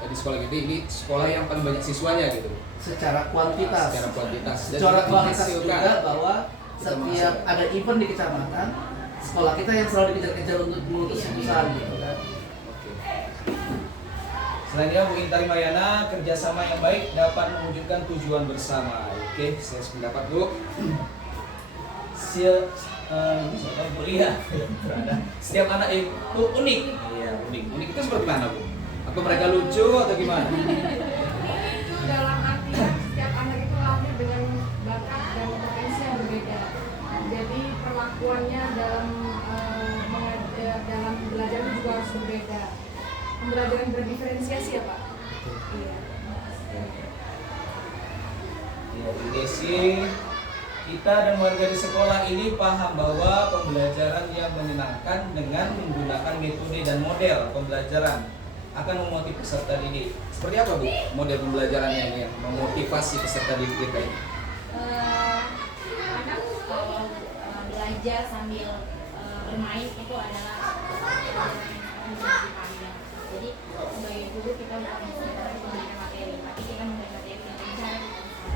Di sekolah kita ini sekolah yang paling banyak siswanya gitu. Secara kuantitas. Secara kuantitas. Dan Secara juga kualitas menghasilkan. juga bahwa setiap ada event di kecamatan, sekolah kita yang selalu dikejar-kejar untuk mengutus lulusan gitu kan. Oke. Selanjutnya Bu Intari Mayana, kerjasama yang baik dapat mewujudkan tujuan bersama. Oke, saya sependapat Bu. Setiap anak itu unik. Iya, unik. Unik itu seperti mana Bu? Apa mereka lucu atau gimana? Itu dalam artian setiap anak itu lahir dengan bakat dan potensi yang berbeda. Jadi perlakuannya dalam dalam belajar itu juga harus berbeda. Pembelajaran berdiferensiasi ya Pak? Iya. Ya, Bu Desi, kita dan warga di sekolah ini paham bahwa pembelajaran yang menyenangkan dengan menggunakan metode dan model pembelajaran akan memotivasi peserta didik. Seperti apa Bu model pembelajarannya ini yang memotivasi peserta didik kita ini? Anak kalau belajar sambil bermain itu adalah pembelajaran yang panjang. Jadi sebagai guru kita bukan sekedar memberikan materi, tapi kita memberikan materi yang lancar.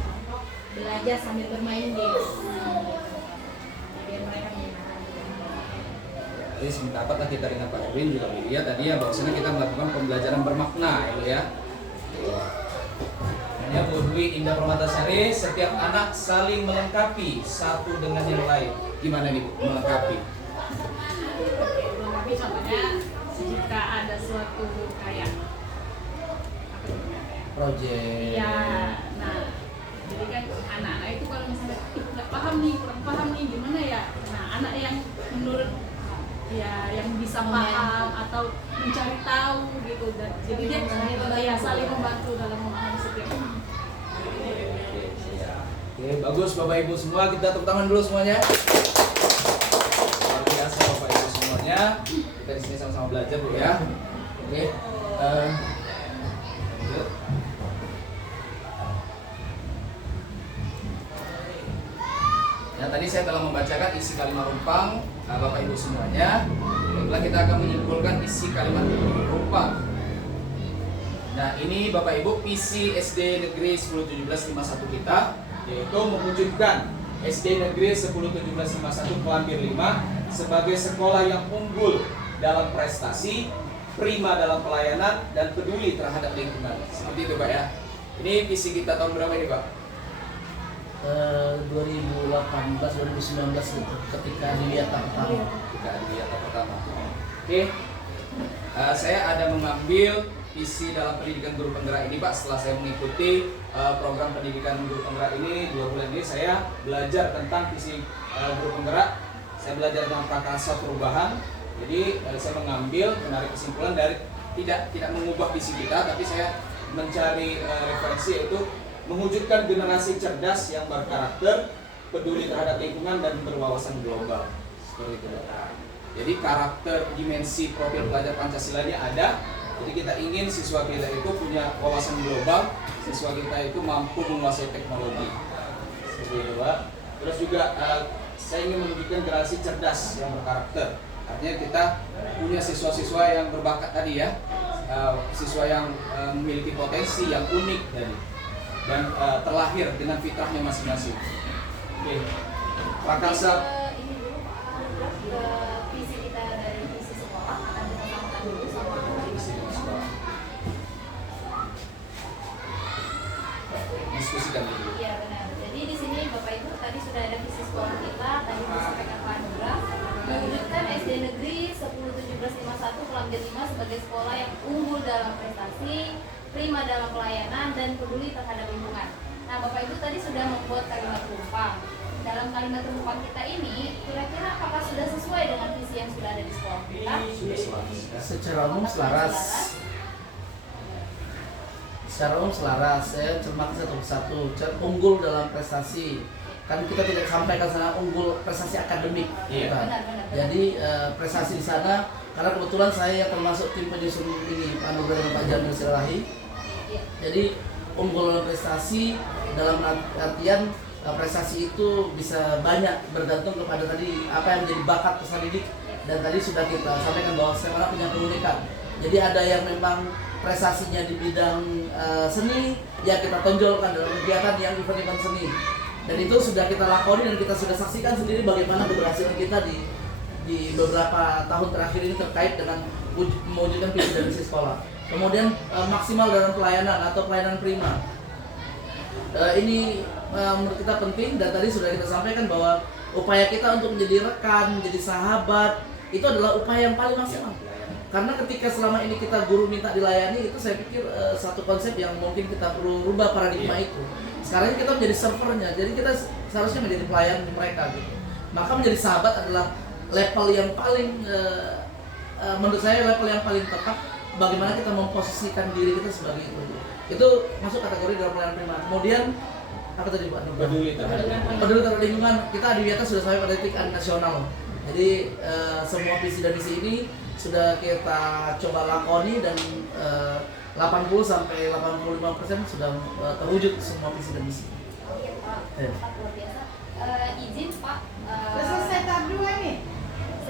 Contoh belajar sambil bermain games. Biar mereka menyenangkan. Jadi sependapatlah kita dengan Pak Erwin juga Lydia tadi ya, bahwasanya kita melakukan pembelajaran bermakna ya. Ya Bu Dwi Indah Permatasari, setiap anak saling melengkapi satu dengan yang lain. Gimana nih Bu melengkapi? Melengkapi contohnya jika ada suatu kayak apa itu namanya? Project. Iya, nah jadi kan anak-anak itu kalau misalnya nggak paham nih, kurang paham nih gimana ya, nah anak yang menurut ya yang bisa paham atau mencari tahu gitu, dan jadi dia ya saling membantu dalam memahami setiap anak. Oke, bagus Bapak Ibu semua, kita tepuk tangan dulu semuanya. Luar biasa Bapak Ibu semuanya. Kita di sini sama-sama belajar Bu ya. Oke. Yuk. Nah, tadi saya telah membacakan isi kalimat rumpang Bapak Ibu semuanya. Baiklah, kita akan menyimpulkan isi kalimat rumpang. Nah, ini Bapak Ibu visi SD Negeri 101751 kita, yaitu mewujudkan SD Negeri 101751 Kelambir 5 sebagai sekolah yang unggul dalam prestasi, prima dalam pelayanan, dan peduli terhadap lingkungan. Seperti itu Pak ya. Ini visi kita tahun berapa ini Pak? 2018-2019 gitu, ketika di Wiyata pertama. Ketika di Wiyata pertama. Oke. Saya ada mengambil visi dalam pendidikan guru penggerak ini Pak. Setelah saya mengikuti program pendidikan guru penggerak ini 2 bulan ini, saya belajar tentang visi guru penggerak. Saya belajar tentang prakarsa perubahan. Jadi saya mengambil, menarik kesimpulan dari tidak mengubah visi kita, tapi saya mencari referensi, yaitu mewujudkan generasi cerdas yang berkarakter, peduli terhadap lingkungan, dan berwawasan global. Seperti itu. Jadi karakter, dimensi, profil pelajar Pancasila ini ada, Jadi kita ingin siswa kita itu punya wawasan global, siswa kita itu mampu menguasai teknologi. Seperti itu, Pak. Terus juga saya ingin menunjukkan generasi cerdas yang berkarakter. Artinya kita punya siswa-siswa yang berbakat tadi ya, siswa yang memiliki potensi yang unik tadi dan terlahir dengan fitrahnya masing-masing. Oke, Prakarsa. Ini dulu ke visi kita dari visi sekolah akan kita samakan dulu sama Diskusikan dulu. Iya benar. Jadi di sini Bapak Ibu tadi sudah ada visi sekolah kita, tadi disampaikan Pak Anugrah, mewujudkan SD Negeri 101751 Kelamjen 5 sebagai sekolah yang unggul dalam prestasi, prima dalam pelayanan, dan peduli terhadap lingkungan. Nah, Bapak Ibu tadi sudah membuat kalimat rumpang. Dalam kalimat rumpang kita ini, kira-kira apakah sudah sesuai dengan visi yang sudah ada di sekolah kita? Sudah selaras. Secara umum selaras. Secara umum selaras, saya cermati satu persatu. Unggul dalam prestasi, kan kita tidak sampaikan sana unggul prestasi akademik. Iya. Bukan. Benar. Jadi prestasi di sana, karena kebetulan saya yang termasuk tim penyusun ini, Pak Anugrah dan Pak Jamil Silahi. Iya. Jadi unggul dalam prestasi dalam artian prestasi itu bisa banyak bergantung kepada tadi apa yang menjadi bakat peserta didik, dan tadi sudah kita sampaikan bahwa sekolah punya keunikan. Jadi ada yang memang prestasinya di bidang seni, ya kita tonjolkan dalam kegiatan yang event-event seni, dan itu sudah kita lakoni dan kita sudah saksikan sendiri bagaimana keberhasilan kita di beberapa tahun terakhir ini terkait dengan mewujudkan visi dan misi sekolah. Kemudian maksimal dalam pelayanan atau pelayanan prima. Ini menurut kita penting, dan tadi sudah kita sampaikan bahwa upaya kita untuk menjadi rekan, menjadi sahabat, itu adalah upaya yang paling maksimal. Karena ketika selama ini kita guru minta dilayani, itu saya pikir satu konsep yang mungkin kita perlu rubah paradigma itu. Sekarang ini kita menjadi servernya, jadi kita seharusnya menjadi pelayan mereka gitu. Maka menjadi sahabat adalah level yang paling menurut saya level yang paling tepat bagaimana kita memposisikan diri kita sebagai itu. Itu masuk kategori dalam pelayanan prima. Kemudian apa tadi Pak? Peduli terhadap lingkungan. Kita Adiwiyata sudah sampai pada titik nasional. Jadi semua visi dan misi ini sudah kita coba lakoni, dan 80 sampai 85% sudah terwujud semua visi dan misi. Oke Pak, Pak luar biasa. Izin Pak, Udah selesai tahap 2 nih.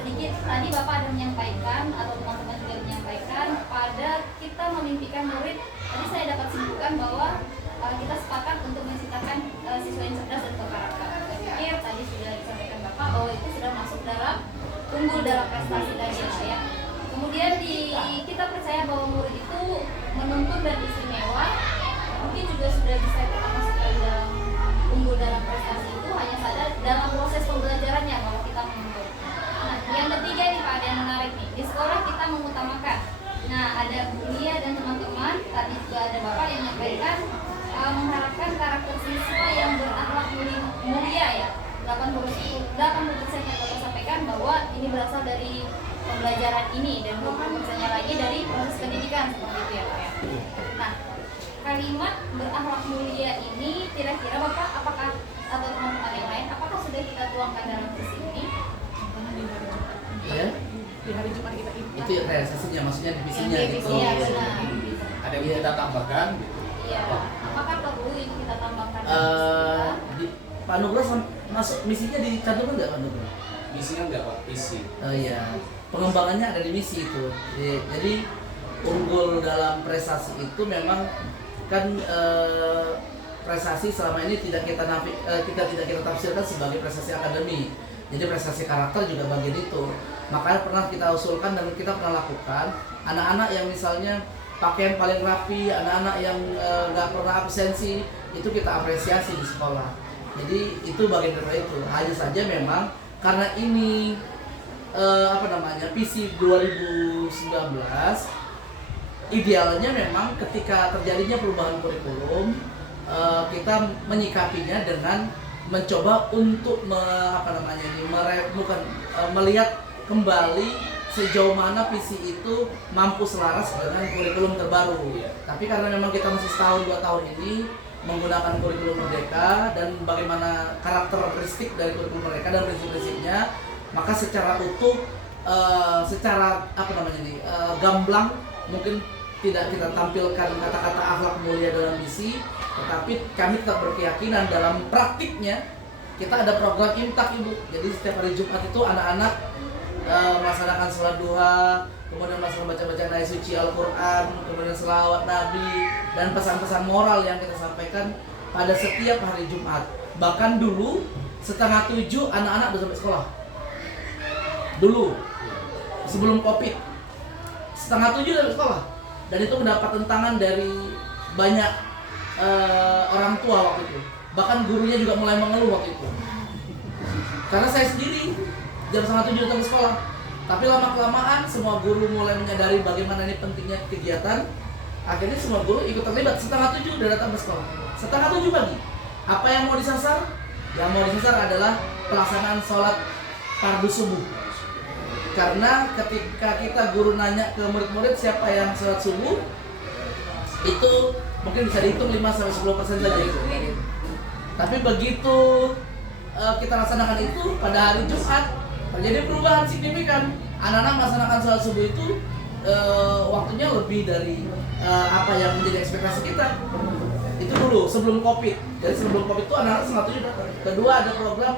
sedikit tadi Bapak ada menyampaikan atau teman-teman juga menyampaikan pada kita memimpikan murid. Tadi saya dapat simpulkan bahwa kita sepakat untuk menciptakan siswa yang cerdas dan berkarakter. Saya pikir tadi sudah disampaikan Bapak bahwa itu sudah masuk dalam unggul dalam prestasi tadi ya. Kemudian kita percaya bahwa murid itu menuntun dan istimewa. Mungkin juga sudah bisa kita masukkan dalam unggul dalam prestasi itu, hanya saja dalam proses pembelajarannya bahwa kita menuntun. Nah, yang ketiga nih Pak, ada yang menarik nih. Di sekolah kita mengutamakan. Nah, ada Bulia dan teman-teman, tadi juga ada Bapak yang menyampaikan mengharapkan karakter siswa yang berakhlak mulia ya. 80% yang Bapak sampaikan bahwa ini berasal dari pembelajaran ini, dan 20%-nya lagi dari proses pendidikan seperti itu ya Pak ya. Nah, kalimat berakhlak mulia ini kira-kira Bapak apakah atau teman-teman yang lain apakah sudah kita tuangkan dalam visi ini? Ya, Di hari Jumat kita itu realisasinya, maksudnya divisinya Yang gitu. divisi, ya benar. Ada yang kita tambahkan gitu. Iya. Apakah perlu ini kita tambahkan? Pak Nugrah masuk misinya dicantumkan nggak Pak Nugrah? Misinya enggak Pak, visi. Iya, pengembangannya ada di misi itu. Jadi unggul dalam prestasi itu memang kan prestasi selama ini tidak kita tafsirkan sebagai prestasi akademik. Jadi prestasi karakter juga bagian itu. Makanya pernah kita usulkan dan kita pernah lakukan anak-anak yang misalnya pakaian paling rapi, anak-anak yang nggak pernah absensi, itu kita apresiasi di sekolah. Jadi itu bagian dari itu. Hanya saja memang karena ini visi 2019, idealnya memang ketika terjadinya perubahan kurikulum, kita menyikapinya dengan mencoba untuk melihat kembali sejauh mana visi itu mampu selaras dengan kurikulum terbaru. Tapi karena memang kita masih setahun 2 tahun ini menggunakan kurikulum Merdeka dan bagaimana karakteristik dari kurikulum Merdeka dan prinsip-prinsipnya, maka secara utuh, gamblang mungkin tidak kita tampilkan kata-kata akhlak mulia dalam misi, tetapi kami tetap berkeyakinan dalam praktiknya kita ada program imtak Ibu. Jadi setiap hari Jumat itu anak-anak melaksanakan sholat duha, kemudian melaksanakan baca-baca ayat suci Al-Quran, kemudian selawat Nabi, dan pesan-pesan moral yang kita sampaikan pada setiap hari Jumat. Bahkan dulu 6:30 anak-anak udah sampai sekolah. Dulu sebelum Covid 6:30 udah sampai sekolah, dan itu mendapat tentangan dari banyak orang tua waktu itu. Bahkan gurunya juga mulai mengeluh waktu itu. Karena saya sendiri jam 6:30 datang ke sekolah. Tapi lama-kelamaan semua guru mulai menyadari bagaimana ini pentingnya kegiatan. Akhirnya semua guru ikut terlibat. 6:30 udah datang ke sekolah. 6:30 pagi. Apa yang mau disasar? Yang mau disasar adalah pelaksanaan sholat fardu subuh. Karena ketika kita guru nanya ke murid-murid siapa yang sholat subuh, itu mungkin bisa dihitung 5-10% saja itu. Tapi begitu kita laksanakan itu pada hari Jumat, terjadi perubahan signifikan. Anak-anak melaksanakan sholat subuh itu waktunya lebih dari apa yang menjadi ekspektasi kita. Itu dulu sebelum Covid. Jadi sebelum Covid itu anak-anak 6:30 datang. Kedua ada program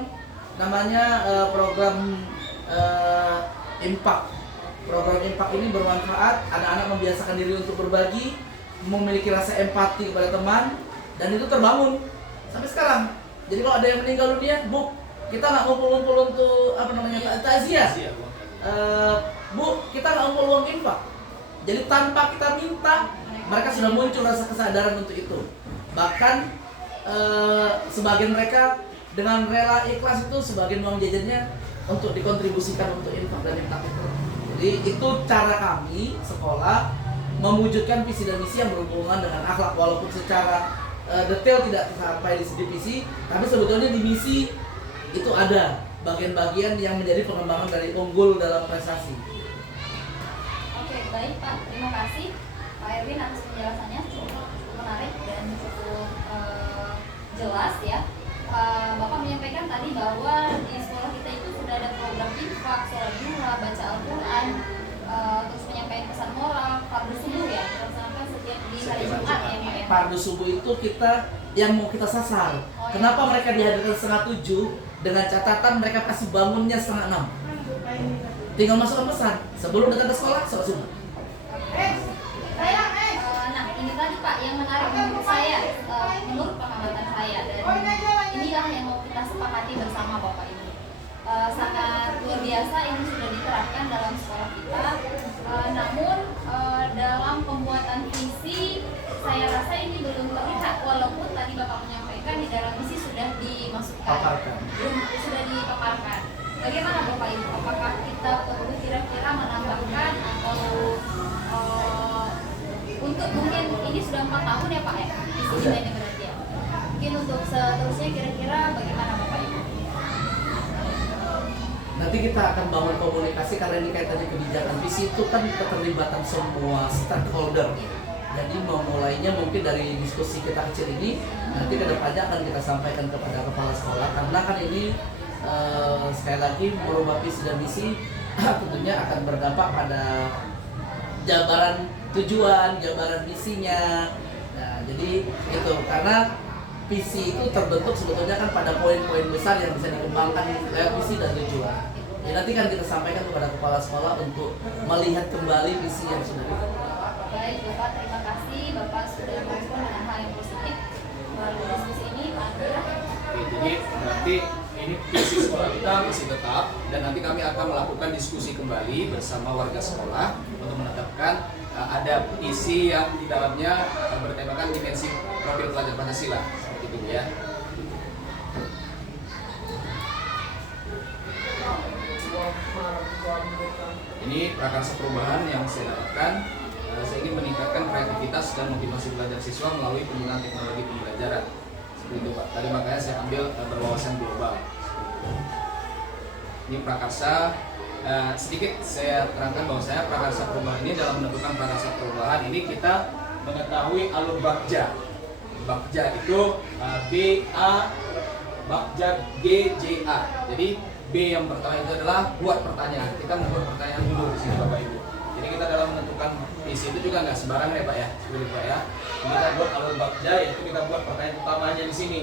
namanya program impak. Program impak ini bermanfaat. Anak-anak membiasakan diri untuk berbagi, memiliki rasa empati kepada teman, dan itu terbangun sampai sekarang. Jadi kalau ada yang meninggal dunia, Bu, kita nggak ngumpul-ngumpul untuk takziah. Bu, kita nggak ngumpul uang infak. Jadi tanpa kita minta, mereka sudah muncul rasa kesadaran untuk itu. Bahkan sebagian mereka dengan rela ikhlas itu sebagian uang jajannya untuk dikontribusikan untuk infak dan infak itu. Jadi itu cara kami sekolah mewujudkan visi dan misi yang berhubungan dengan akhlak, walaupun secara detail tidak sampai di visi, tapi sebetulnya di misi itu ada bagian-bagian yang menjadi pengembangan dari unggul dalam prestasi. Oke, baik Pak, terima kasih Pak Erwin atas penjelasannya, cukup menarik dan cukup jelas ya. Bapak menyampaikan tadi bahwa di sekolah kita itu sudah ada program infak, sholat duha, baca Al-Quran, terus menyampaikan pesan moral, fardu subuh ya, dilaksanakan setiap di hari Jumat ya Pak ya. Fardu subuh itu kita yang mau kita sasar. Kenapa mereka dihadirkan 6:30? Dengan catatan mereka pasti bangunnya 5:30. Tinggal masukkan pesan sebelum datang ke sekolah sholat subuh. Nah ini tadi Pak yang menarik menurut saya, menurut pengamatan saya, dan inilah yang mau kita sepakati bersama Bapak Ibu. Sangat luar biasa ini sudah diterapkan dalam sekolah kita. Namun dalam pembuatan visi saya rasa ini belum terlihat, walaupun tadi Bapak menyampaikan di dalam visi sudah dimasukkan, sudah dipaparkan. Bagaimana Bapak Ibu? Apakah kita perlu kira-kira menambahkan atau untuk mungkin ini sudah 4 tahun ya Pak ya visi kita ini berarti ya. Mungkin untuk seterusnya kira-kira bagaimana Bapak Ibu? Nanti kita akan bangun komunikasi karena ini kaitannya kebijakan. Visi itu kan keterlibatan semua stakeholder. Jadi memulainya mungkin dari diskusi kita kecil ini, nanti kedepannya akan kita sampaikan kepada kepala sekolah. Karena kan ini sekali lagi merubah visi dan misi tentunya akan berdampak pada jabaran tujuan, jabaran misinya. Nah, jadi itu karena visi itu terbentuk sebetulnya kan pada poin-poin besar yang bisa dikembangkan lewat visi dan tujuan. Ya, nanti kan kita sampaikan kepada kepala sekolah untuk melihat kembali visi yang sudah dibuat. Baik Bapak, terima kasih Bapak sudah merespon dengan hal yang positif melalui diskusi ini Pak Andra. Oke, jadi berarti ini visi sekolah kita masih tetap, dan nanti kami akan melakukan diskusi kembali bersama warga sekolah untuk menetapkan ada isi yang di dalamnya bertemakan dimensi profil pelajar Pancasila seperti itu ya. Ini prakarsa perubahan yang saya dapatkan. Saya ingin meningkatkan kreativitas dan motivasi belajar siswa melalui penggunaan teknologi pembelajaran. Seperti itu Pak. Tadi makanya saya ambil berwawasan global. Ini prakarsa. Sedikit saya terangkan bahwa saya prakarsa perubahan ini dalam menentukan prakarsa perubahan ini kita mengetahui alur Bagja. Bagja itu B-A, Bagja G-J-A. Jadi B yang pertama itu adalah buat pertanyaan. Kita membuat pertanyaan dulu di sini Bapak Ibu. Jadi kita dalam menentukan visi situ juga nggak sembarangan ya Pak ya, seperti Pak ya. Kita buat alur bakja, yaitu kita buat pertanyaan utamanya di sini.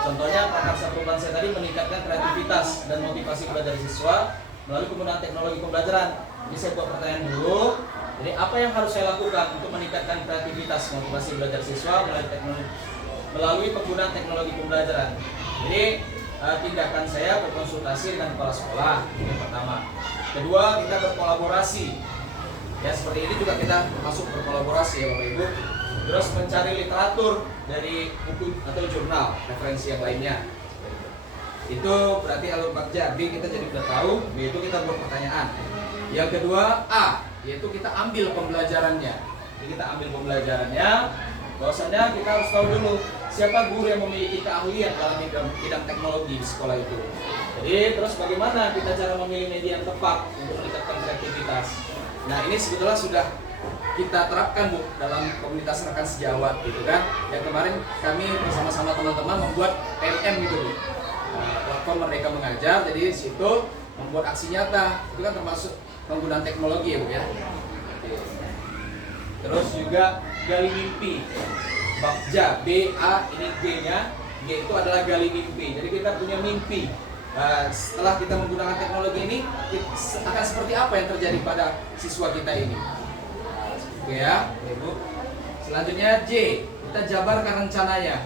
Contohnya prakarsa perubahan saya tadi meningkatkan kreativitas dan motivasi belajar siswa melalui penggunaan teknologi pembelajaran. Jadi saya buat pertanyaan dulu. Jadi apa yang harus saya lakukan untuk meningkatkan kreativitas motivasi belajar siswa melalui penggunaan teknologi pembelajaran? Jadi tindakan saya berkonsultasi dengan kepala sekolah yang pertama. Kedua, kita berkolaborasi. Ya seperti ini juga kita termasuk berkolaborasi ya Bapak Ibu. Terus mencari literatur dari buku atau jurnal referensi yang lainnya. Itu berarti alur bakja. B kita jadi udah tahu, B itu kita buat pertanyaan. Yang kedua A, yaitu kita ambil pembelajarannya. Jadi kita ambil pembelajarannya. Bahwasanya kita harus tahu dulu siapa guru yang memiliki keahlian dalam bidang teknologi di sekolah itu. Jadi terus bagaimana kita cara memilih media yang tepat untuk meningkatkan kreativitas. Nah ini sebetulnya sudah kita terapkan Bu dalam komunitas rekan sejawat gitu kan. Yang kemarin kami bersama-sama teman-teman membuat PMM gitu Bu. Platform Merdeka Mengajar, jadi di situ membuat aksi nyata. Itu kan termasuk penggunaan teknologi ya Bu ya. Oke. Terus juga gali mimpi. Bakja, B-A ini G-nya. G itu adalah gali mimpi. Jadi kita punya mimpi. Setelah kita menggunakan teknologi ini akan seperti apa yang terjadi pada siswa kita ini. Oke ya, Ibu. Selanjutnya J, kita jabarkan rencananya.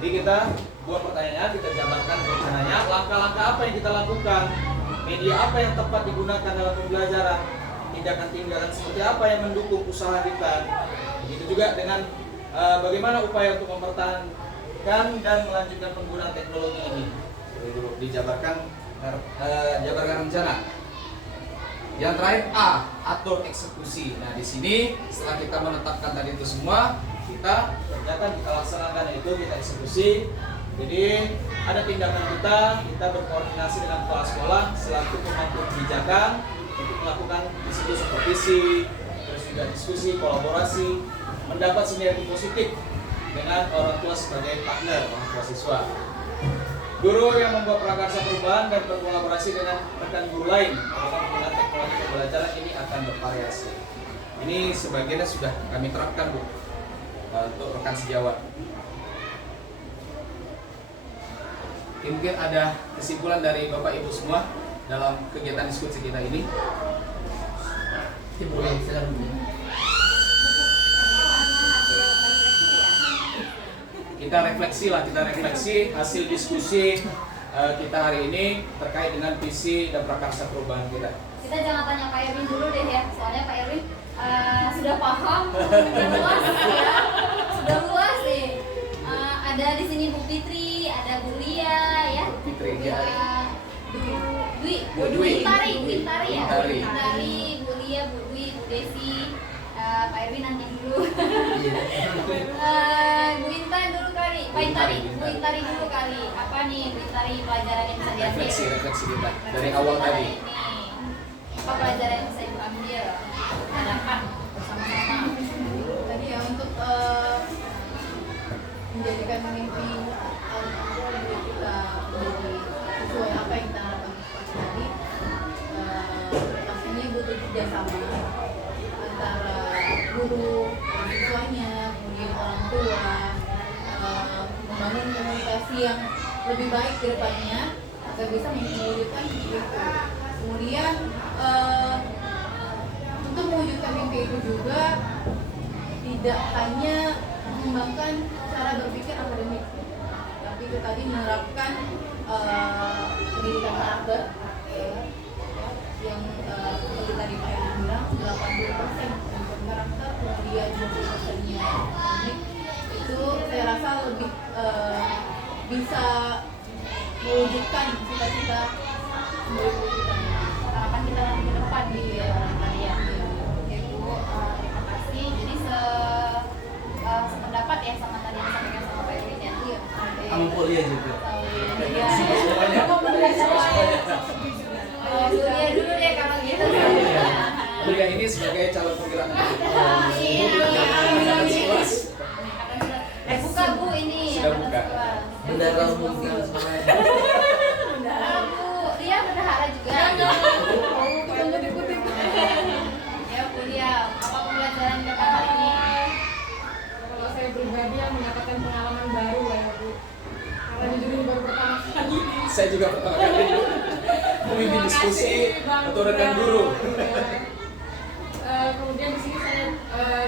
Jadi kita buat pertanyaan, kita jabarkan rencananya. Langkah-langkah apa yang kita lakukan? Media apa yang tepat digunakan dalam pembelajaran? Tindakan-tindakan seperti apa yang mendukung usaha kita? Begitu juga dengan bagaimana upaya untuk mempertahankan dan melanjutkan penggunaan teknologi ini. Dulu dijabarkan rencana. Yang terakhir A, atur eksekusi. Nah di sini setelah kita menetapkan tadi itu semua, kita kerjakan, kita laksanakan, itu kita eksekusi. Jadi ada tindakan kita berkoordinasi dengan kepala sekolah selaku pemangku kebijakan untuk melakukan diskusi supervisi, terus juga diskusi kolaborasi, mendapat sinergi positif dengan orang tua sebagai partner orang tua siswa. Guru yang membuat prakarsa perubahan dan berkolaborasi dengan rekan guru lain dalam penggunaan teknologi pembelajaran ini akan bervariasi. Ini sebagiannya sudah kami terapkan Bu untuk rekan sejawat. Mungkin ada kesimpulan dari Bapak Ibu semua dalam kegiatan diskusi kita ini. Boleh silakan. Kita refleksi hasil diskusi kita hari ini terkait dengan visi dan prakarsa perubahan kita. Kita jangan tanya Pak Erwin dulu deh ya, soalnya Pak Erwin sudah paham, sudah luas ya, sudah luas nih. Ada di sini Bu Fitri, ada Bu Lia ya, Fitri ya. Bu Wintari ya, Bu Wintari. Wintari, Bu Lia, Bu Dwi, Bu Desi, Pak Erwin nanti dulu. Bu Intan dulu kali, Pak Intari, Bu Intari dulu kali. Apa nih Bu Intari pelajaran yang bisa diambil? Refleksi kita dari awal tadi. Apa pelajaran yang bisa Ibu ambil? Hadapan bersama-sama. Tadi ya untuk menjadikan mimpi diri kita menjadi sesuai apa yang kita harapkan tadi, pastinya butuh kerjasama antara guru dan siswanya, kemudian orang tua, membangun komunikasi yang lebih baik ke depannya agar bisa mewujudkan mimpi itu. Kemudian untuk mewujudkan mimpi itu juga tidak hanya mengembangkan cara berpikir akademik, tapi itu tadi menerapkan pendidikan karakter yang seperti tadi Pak Edi bilang 80% pendidikan karakter, kemudian 20%-nya akademik. Itu saya rasa lebih bisa mewujudkan cita-cita Harapan kita nanti ke depan gitu ya barangkali ya. Oke Bu, terima kasih. Jadi sependapat ya sama tadi yang disampaikan sama Pak Erwin ya. Iya. Sama Bu Lia juga. Iya. Semuanya. Julia dulu deh kalau gitu. Kuliah ini sebagai calon penggerak. Buka Bu ini. Sudah buka. Bendera umum kan semuanya. Bu, Lia bendahara juga. Ya Bu Lia, apa pembelajaran juga pertama kali memimpin diskusi atau rekan guru. Kemudian di sini saya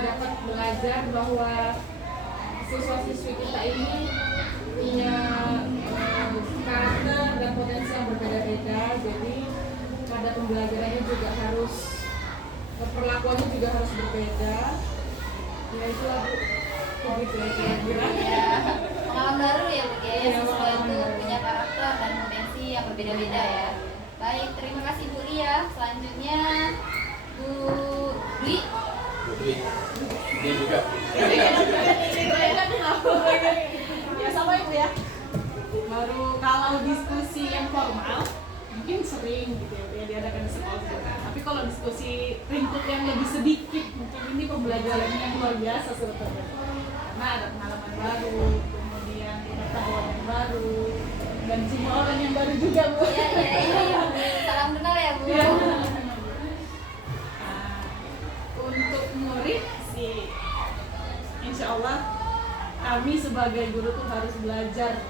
dapat belajar bahwa siswa-siswi kita ini punya karakter dan potensi yang berbeda-beda. Jadi pada pembelajarannya juga harus, perlakuannya juga harus berbeda. Ya itulah Bu, begitu ya kira-kira. Ya, pengalaman baru ya Bu ya, siswa itu punya karakter dan potensi yang berbeda-beda ya. Baik, terima kasih Bu Ria. Selanjutnya Bu Dwi. Dia juga. Ya sama Ibu ya. Baru kalau diskusi yang formal mungkin sering gitu ya diadakan di sekolah juga. Tapi kalau diskusi ringkuk yang lebih sedikit, mungkin ini pembelajaran yang luar biasa sebetulnya. Karena ada pengalaman baru, kemudian pengetahuan yang baru, dan semua orang yang baru juga Bu. Ya. Salam kenal ya Bu. Ya. Untuk murid sih, insya Allah kami sebagai guru tuh harus belajar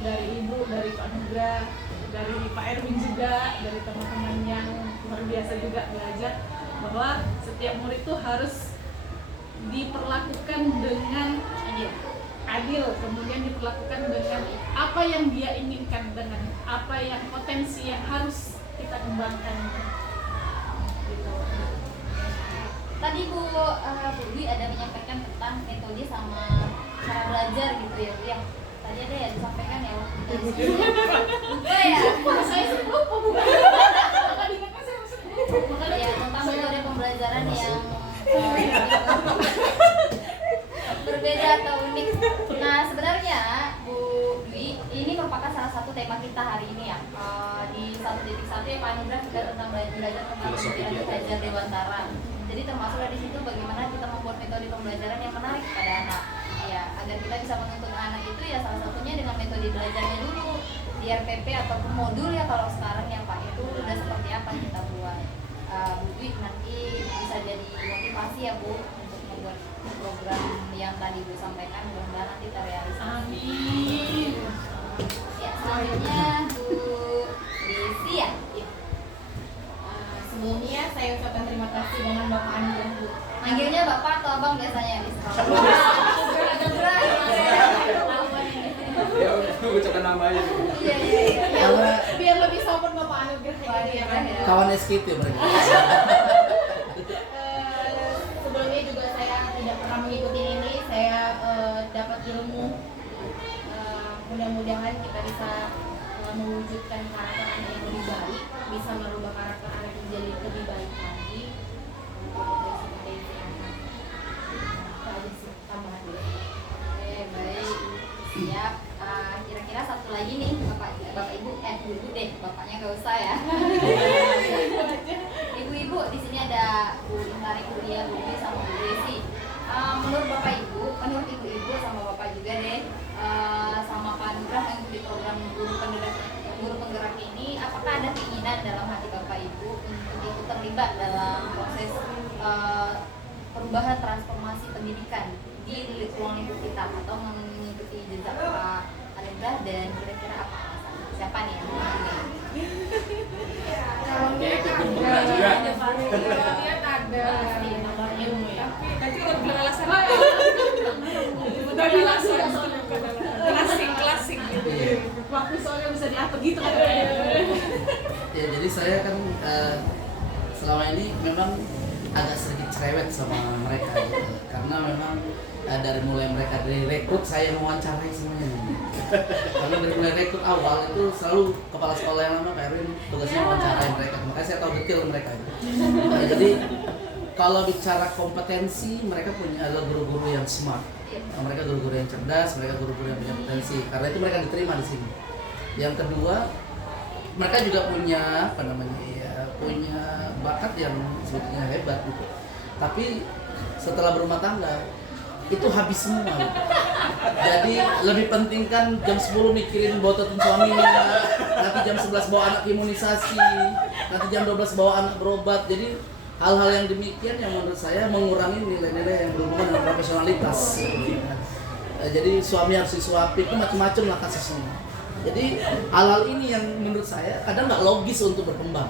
dari Ibu, dari Pak Nugra, dari Pak Erwin juga, dari teman-teman yang luar biasa juga belajar bahwa setiap murid tuh harus diperlakukan dengan adil, kemudian diperlakukan dengan apa yang dia inginkan, dengan apa yang potensi yang harus kita kembangkan. Gitu. Tadi Bu Dwi ada menyampaikan tentang metode sama cara belajar gitu ya Bu ya. Tadi ada ya disampaikan ya waktu itu. Lupa ya. Saya sering lupa Bu. Maka diingatkan saya sering lupa. Ya tentang metode pembelajaran yang berbeda atau unik. Nah sebenarnya Bu Dwi ini merupakan salah satu tema kita hari ini ya. Di 1.1 ya Pak Nudra juga tentang belajar tentang pembelajaran belajar dewantara. Jadi termasuk dari situ bagaimana kita membuat metode pembelajaran yang menarik pada anak. Ya agar kita bisa menuntut anak itu ya salah satunya dengan metode belajarnya dulu di RPP ataupun modul ya kalau sekarang ya Pak itu udah seperti apa kita buat. Bu Dwi nanti bisa jadi motivasi ya Bu untuk membuat program yang tadi Bu sampaikan, mudah-mudahan nanti terrealisasi. Amin. Ya selanjutnya Bu Desi ya. Sebelumnya saya ucapkan terima kasih dengan Bapak Anugrah Bu. Manggilnya Bapak atau Abang biasanya di sekolah? Agak berat Ya ucapkan namanya. Iya. Biar lebih sopan Bapak Anugrah ya kan. Kawan SKT mereka. Sebelumnya juga saya tidak pernah mengikuti ini. Saya dapat ilmu. Mudah-mudahan kita bisa mewujudkan karakter anak yang lebih baik, bisa merubah karakter anak yang jadi lebih baik lagi. Potensi anak. Itu aja sih tambahan dulu. Oke, baik. Siap. Kira-kira satu lagi nih, Bapak Ibu, Ibu deh, Bapaknya gak usah ya. Ibu-ibu, di sini ada Bu Intari, Bu Ria, Bu Dwi, sama Bu Desi. Menurut Bapak Ibu, menurut Ibu-ibu sama Bapak juga deh, sama Pak Nugrah mengikuti program guru penggerak ini, apakah ada keinginan dalam hati Bapak Ibu untuk ikut terlibat dalam proses perubahan transformasi pendidikan di ruang lingkup kita atau mengikuti jejak Pak Anugrah, dan kira-kira apa alasan? Siapa nih yang mau ini? Dia ikut guru penggerak juga. Lihat ada. Pasti tambah ilmu ya. Nanti kalau bilang alasan apa? Udah bilang klasik gitu. Waktu soalnya bisa diatur gitu kan. Ya jadi saya kan selama ini memang agak sedikit cerewet sama mereka gitu. Karena memang dari mulai mereka dari rekrut saya mewawancarai semuanya. Karena dari mulai rekrut awal itu selalu kepala sekolah yang lama Pak Erwin tugasnya mewawancarai mereka. Makanya saya tahu detail mereka itu. Jadi kalau bicara kompetensi, mereka punya adalah guru-guru yang smart. Mereka guru-guru yang cerdas, mereka guru-guru yang punya potensi. Karena itu mereka diterima di sini. Yang kedua, mereka juga punya apa namanya ya, punya bakat yang sebetulnya hebat gitu. Tapi setelah berumah tangga itu habis semua gitu. Jadi lebih penting kan jam 10 mikirin bototin suaminya, nanti jam 11 bawa anak imunisasi, nanti jam 12 bawa anak berobat. Jadi hal-hal yang demikian yang menurut saya mengurangi nilai-nilai yang berhubungan dengan profesionalitas. Jadi suami harus disuapin itu macam-macam lah kasusnya. Jadi hal-hal ini yang menurut saya kadang nggak logis untuk berkembang.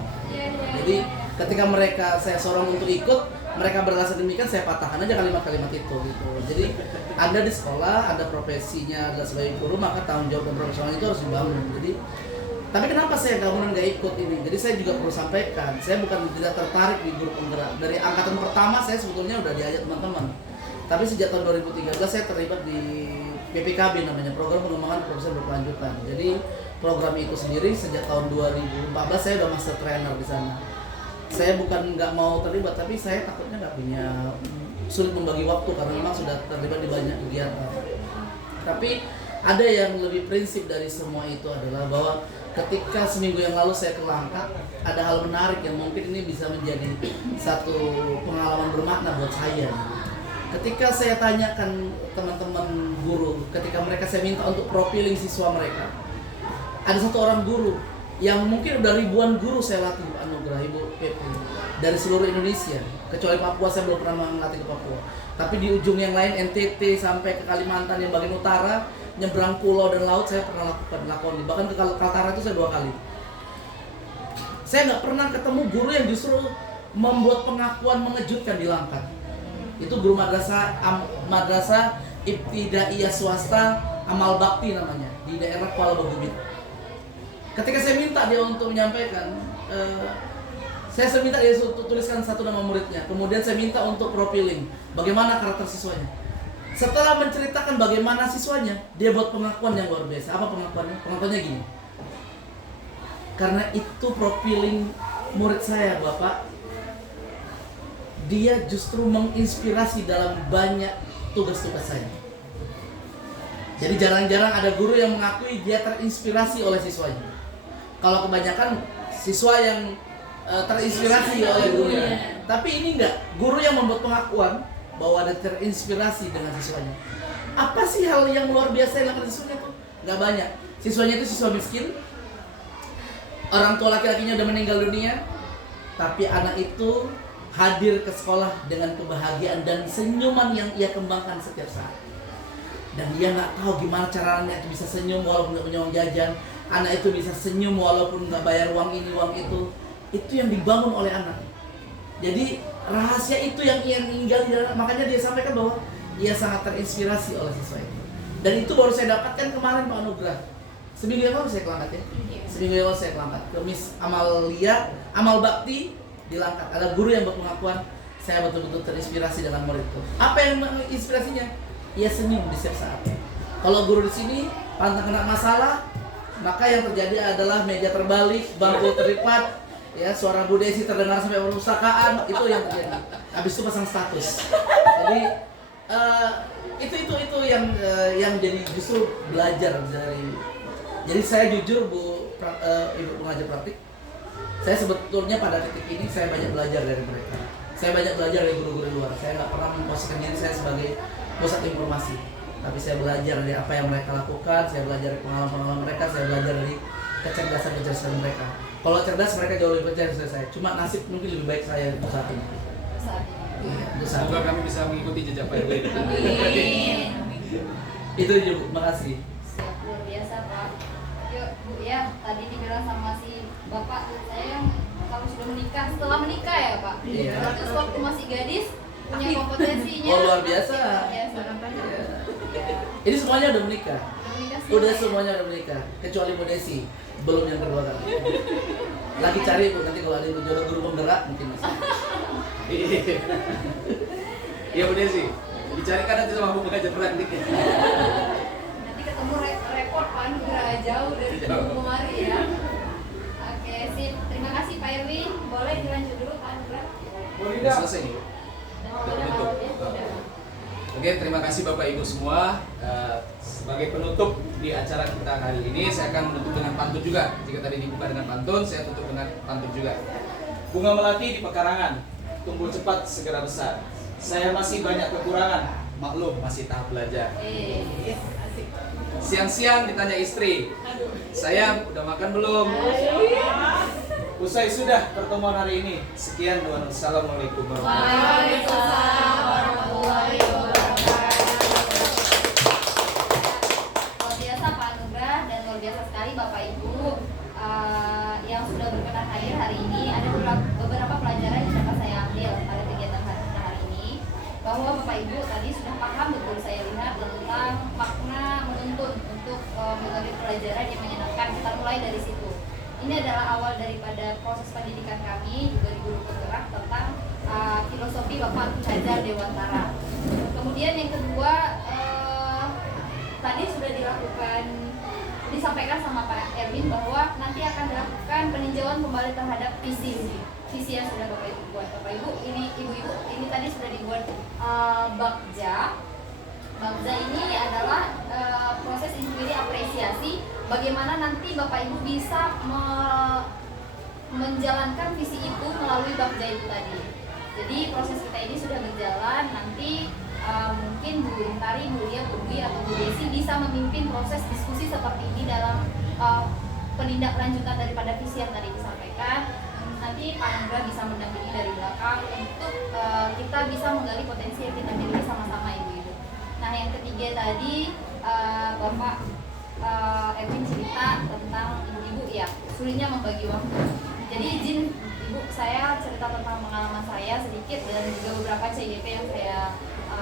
Jadi ketika saya sorong untuk ikut, mereka beralasan demikian, saya patahkan aja kalimat-kalimat itu gitu. Jadi Anda di sekolah, Anda profesinya adalah sebagai guru, maka tanggung jawab dan profesional itu harus dibangun. Jadi tapi kenapa saya kemudian nggak ikut ini? Jadi saya juga perlu sampaikan, saya bukan tidak tertarik di guru penggerak. Dari angkatan pertama saya sebetulnya udah diajak teman-teman. Tapi sejak tahun 2013 saya terlibat di PPKB namanya, Program Pengembangan Profesi Berkelanjutan. Jadi program itu sendiri sejak tahun 2014 saya udah master trainer di sana. Saya bukan nggak mau terlibat, tapi saya takutnya nggak punya sulit membagi waktu karena memang sudah terlibat di banyak kegiatan. Tapi ada yang lebih prinsip dari semua itu adalah bahwa ketika seminggu yang lalu saya ke Langkat, ada hal menarik yang mungkin ini bisa menjadi satu pengalaman bermakna buat saya. Ketika saya tanyakan teman-teman guru, ketika saya minta untuk profiling siswa mereka, ada satu orang guru yang mungkin udah ribuan guru saya latih, Bu Anugrah, Ibu Pepi, dari seluruh Indonesia, kecuali Papua saya belum pernah melatih ke Papua. Tapi di ujung yang lain, NTT sampai ke Kalimantan yang bagian utara, nyebrang pulau dan laut saya pernah lakoni. Bahkan ke Kaltara itu saya 2 kali. Saya nggak pernah ketemu guru yang justru membuat pengakuan mengejutkan di Langkat. Itu guru madrasah ibtidaiyah swasta Amal Bakti namanya, di daerah Kuala Bagubin. Ketika saya minta dia untuk menyampaikan, saya minta dia untuk tuliskan satu nama muridnya. Kemudian saya minta untuk profiling bagaimana karakter siswanya. Setelah menceritakan bagaimana siswanya, dia buat pengakuan yang luar biasa. Apa pengakuannya? Pengakuannya gini. Karena itu profiling murid saya, Bapak. Dia justru menginspirasi dalam banyak tugas-tugas saya. Jadi jarang-jarang ada guru yang mengakui dia terinspirasi oleh siswanya. Kalau kebanyakan siswa yang terinspirasi oleh gurunya. Tapi ini enggak, guru yang membuat pengakuan bahwa ada terinspirasi dengan siswanya. Apa sih hal yang luar biasa yang dilakukan siswanya itu? Enggak banyak. Siswanya itu siswa miskin. Orang tua laki-lakinya udah meninggal dunia. Tapi anak itu hadir ke sekolah dengan kebahagiaan dan senyuman yang ia kembangkan setiap saat. Dan dia nggak tahu gimana caranya itu bisa senyum walaupun nggak punya uang jajan. Anak itu bisa senyum walaupun nggak bayar uang ini uang itu. Itu yang dibangun oleh anak. Jadi rahasia itu yang ia tinggal di dalam. Makanya dia sampaikan bahwa ia sangat terinspirasi oleh siswa itu. Dan itu baru saya dapatkan kemarin Pak Anugrah. Seminggu yang lalu saya ke Langkat ya. Seminggu yang lalu saya ke Langkat ke Miss Amal Bakti di Langkat. Ada guru yang buat pengakuan, saya betul-betul terinspirasi dalam muridku. Apa yang menginspirasinya? Ia senyum di setiap saat. Kalau guru di sini pantang kena masalah, maka yang terjadi adalah meja terbalik, bangku terlipat, ya suara Bu Desi terdengar sampai perpustakaan, itu yang terjadi. Habis itu pasang status. Jadi itu yang jadi justru belajar dari. Jadi saya jujur Ibu pengajar praktik. Saya sebetulnya pada titik ini saya banyak belajar dari mereka. Saya banyak belajar dari guru-guru luar. Saya nggak pernah memposisikan diri saya sebagai pusat informasi. Tapi saya belajar dari apa yang mereka lakukan. Saya belajar dari pengalaman-pengalaman mereka. Saya belajar dari kecerdasan mereka. Kalau cerdas mereka jauh lebih cerdas dari saya. Cuma nasib mungkin lebih baik saya untuk saat ini. Semoga kami bisa mengikuti jejak Pak RW. Amin. Itu juga. Makasih. Siap, luar biasa Pak. Yuk Bu ya, tadi dibilang sama si Bapak, saya kalau sudah menikah, setelah menikah ya Pak. Iya. Terus waktu masih gadis punya kompetensinya. Oh, luar biasa. Ini semuanya udah menikah. Udah semuanya udah menikah, kecuali Bu Desi belum yang kedua kali. Lagi cari Bu, nanti kalau ada jodoh guru penggerak mungkin bisa. Iya Bu Desi, dicarikan nanti sama Bu pengajar praktik. Nanti ketemu repot Pak Anugrah jauh dari kemari ya. Oke, sip. Terima kasih Pak Erwin. Boleh dilanjut dulu Pak Anugrah. Udah selesai nih. Oke, terima kasih Bapak Ibu semua. Sebagai penutup di acara kita kali ini, saya akan menutup dengan pantun juga. Jika tadi dibuka dengan pantun, saya tutup dengan pantun juga. Bunga melati di pekarangan, tumbuh cepat segera besar. Saya masih banyak kekurangan, maklum masih tahap belajar. Siang-siang ditanya istri, sayang udah makan belum? Usai sudah pertemuan hari ini. Sekian dan wassalamualaikum warahmatullahi wabarakatuh. Luar biasa Pak Anugrah dan luar biasa sekali Bapak Ibu tadi sudah paham betul saya lihat tentang makna menuntun untuk metode pelajaran yang menyenangkan. Kita mulai dari situ. Ini adalah awal daripada proses pendidikan kami juga di Guru Penggerak tentang filosofi Bapak Hajar Dewantara. Kemudian yang kedua, tadi sudah disampaikan sama Pak Erwin bahwa nanti akan dilakukan peninjauan kembali terhadap visi yang sudah Bapak Ibu buat. Bapak Ibu ini, Ibu-ibu ini tadi sudah dibuat Bagja. Bagja ini adalah proses inquiry apresiasi bagaimana nanti Bapak Ibu bisa menjalankan visi itu melalui Bagja itu tadi. Jadi proses kita ini sudah berjalan, nanti mungkin Bu Intari, Bu Lia, Bu Dwi, atau Bu Desi bisa memimpin proses diskusi seperti ini dalam penindaklanjutan daripada visi yang tadi disampaikan. Nanti Pak Andra bisa mendampingi dari belakang untuk kita bisa menggali potensi yang kita miliki sama-sama Ibu-ibu. Nah yang ketiga tadi Bapak Erwin cerita tentang ibu-ibu ya sulitnya membagi waktu. Jadi izin Ibu saya cerita tentang pengalaman saya sedikit dan juga beberapa CGP yang saya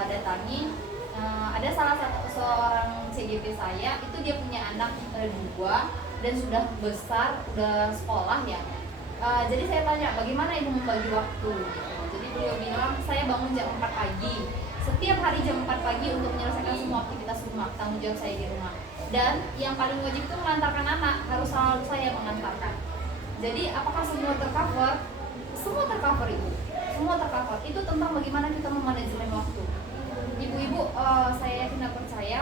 datangi. Ada salah satu seorang CGP saya itu dia punya anak 2 dan sudah besar, udah sekolah ya. Jadi saya tanya bagaimana ibu membagi waktu. Jadi beliau bilang saya bangun jam 4 pagi. Setiap hari jam 4 pagi untuk menyelesaikan semua aktivitas rumah, tanggung jawab saya di rumah. Dan yang paling wajib itu mengantarkan anak, harus selalu saya mengantarkan. Jadi apakah semua tercover? Semua tercover Ibu. Semua tercover. Itu tentang bagaimana kita memanajemen waktu. Ibu-ibu, saya yakin dan percaya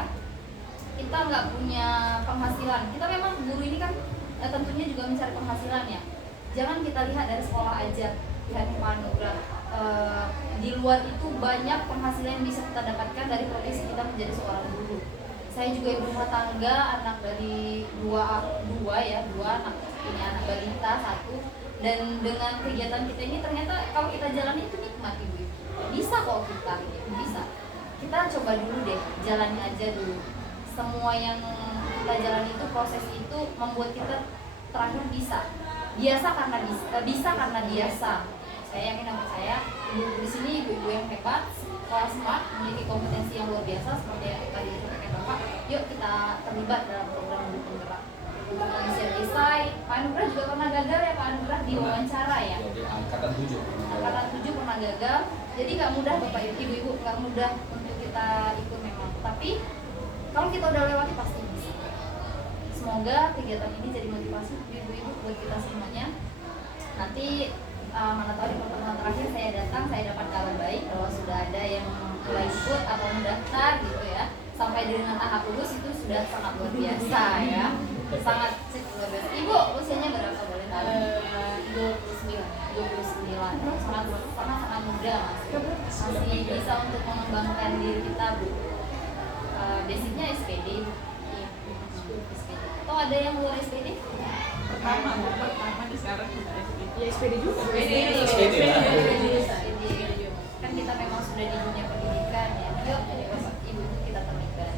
kita nggak punya penghasilan. Kita memang guru ini kan tentunya juga mencari penghasilan ya. Jangan kita lihat dari sekolah aja, lihat Pak Anugrah. Di luar itu banyak penghasilan yang bisa kita dapatkan dari profesi kita menjadi seorang guru. Saya juga ibu rumah tangga, anak dari dua anak, punya anak balita 1. Dan dengan kegiatan kita ini ternyata kalau kita jalani itu nikmat Ibu. Bisa kok kita, bisa. Kita coba dulu deh, jalani aja dulu. Semua yang kita jalani itu, proses itu membuat kita terakhir bisa. Biasa karena biasa. Saya yakin dan percaya ibu di sini ibu-ibu yang hebat, sekolah smart, memiliki kompetensi yang luar biasa seperti yang tadi disampaikan Bapak. Yuk kita terlibat dalam program Guru Penggerak. Untuk pengisian esai, Pak Anugrah juga pernah gagal ya Pak Anugrah di wawancara ya. Jadi angkatan 7. Angkatan 7 pernah gagal. Jadi nggak mudah Bapak Ibu, nggak mudah untuk kita ikut memang. Tapi kalau kita udah lewati pasti bisa. Semoga kegiatan ini jadi motivasi ibu-ibu buat kita semuanya. Nanti mana tahu di pertemuan terakhir saya datang, saya dapat kabar baik bahwa sudah ada yang mulai ikut atau mendaftar gitu ya. Sampai dengan tahap lulus itu sudah sangat luar biasa ya. Sangat luar biasa. Ibu usianya berapa boleh tahu? 29. Sangat muda masih bisa untuk mengembangkan diri kita Bu. Basicnya SPD. Atau ada yang luar SPD? Pertama di sekarang kita Ya SPD juga. SPD lah. Kan kita memang sudah di dunia pendidikan ya. Yuk jadi Bapak Ibu kita terlibat.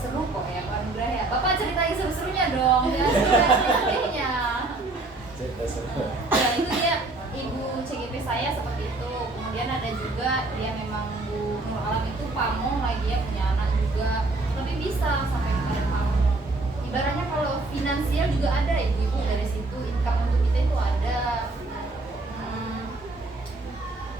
Seru kok ya Pak Anugrah ya. Bapak ceritain seru-serunya dong. Ya sedihnya. Ya itu dia ibu CGP saya seperti itu. Kemudian ada juga dia memang Bu Nur Alam itu pamong lagi ya, punya anak juga. Tapi bisa sampai kepada pamong. Ibaratnya kalau finansial juga ada ibu-ibu dari situ, income untuk kita itu ada.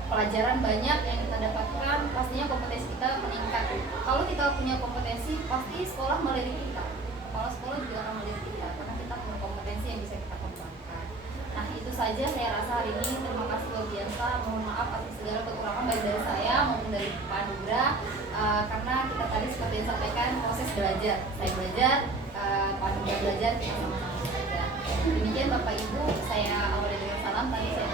Pelajaran banyak yang kita dapatkan, pastinya kompetensi kita meningkat. Kalau kita punya kompetensi, pasti sekolah melirik kita. Kepala sekolah juga akan melirik kita, karena kita punya kompetensi yang bisa kita kembangkan. Nah itu saja saya rasa hari ini. Terima kasih luar biasa. Mohon maaf atas segala kekurangan baik dari saya maupun dari Pak Anugrah. Karena kita tadi seperti yang disampaikan proses belajar. Saya belajar, Pak Anugrah belajar, kita sama-sama belajar. Demikian Bapak Ibu, saya awali dengan salam. Tadi saya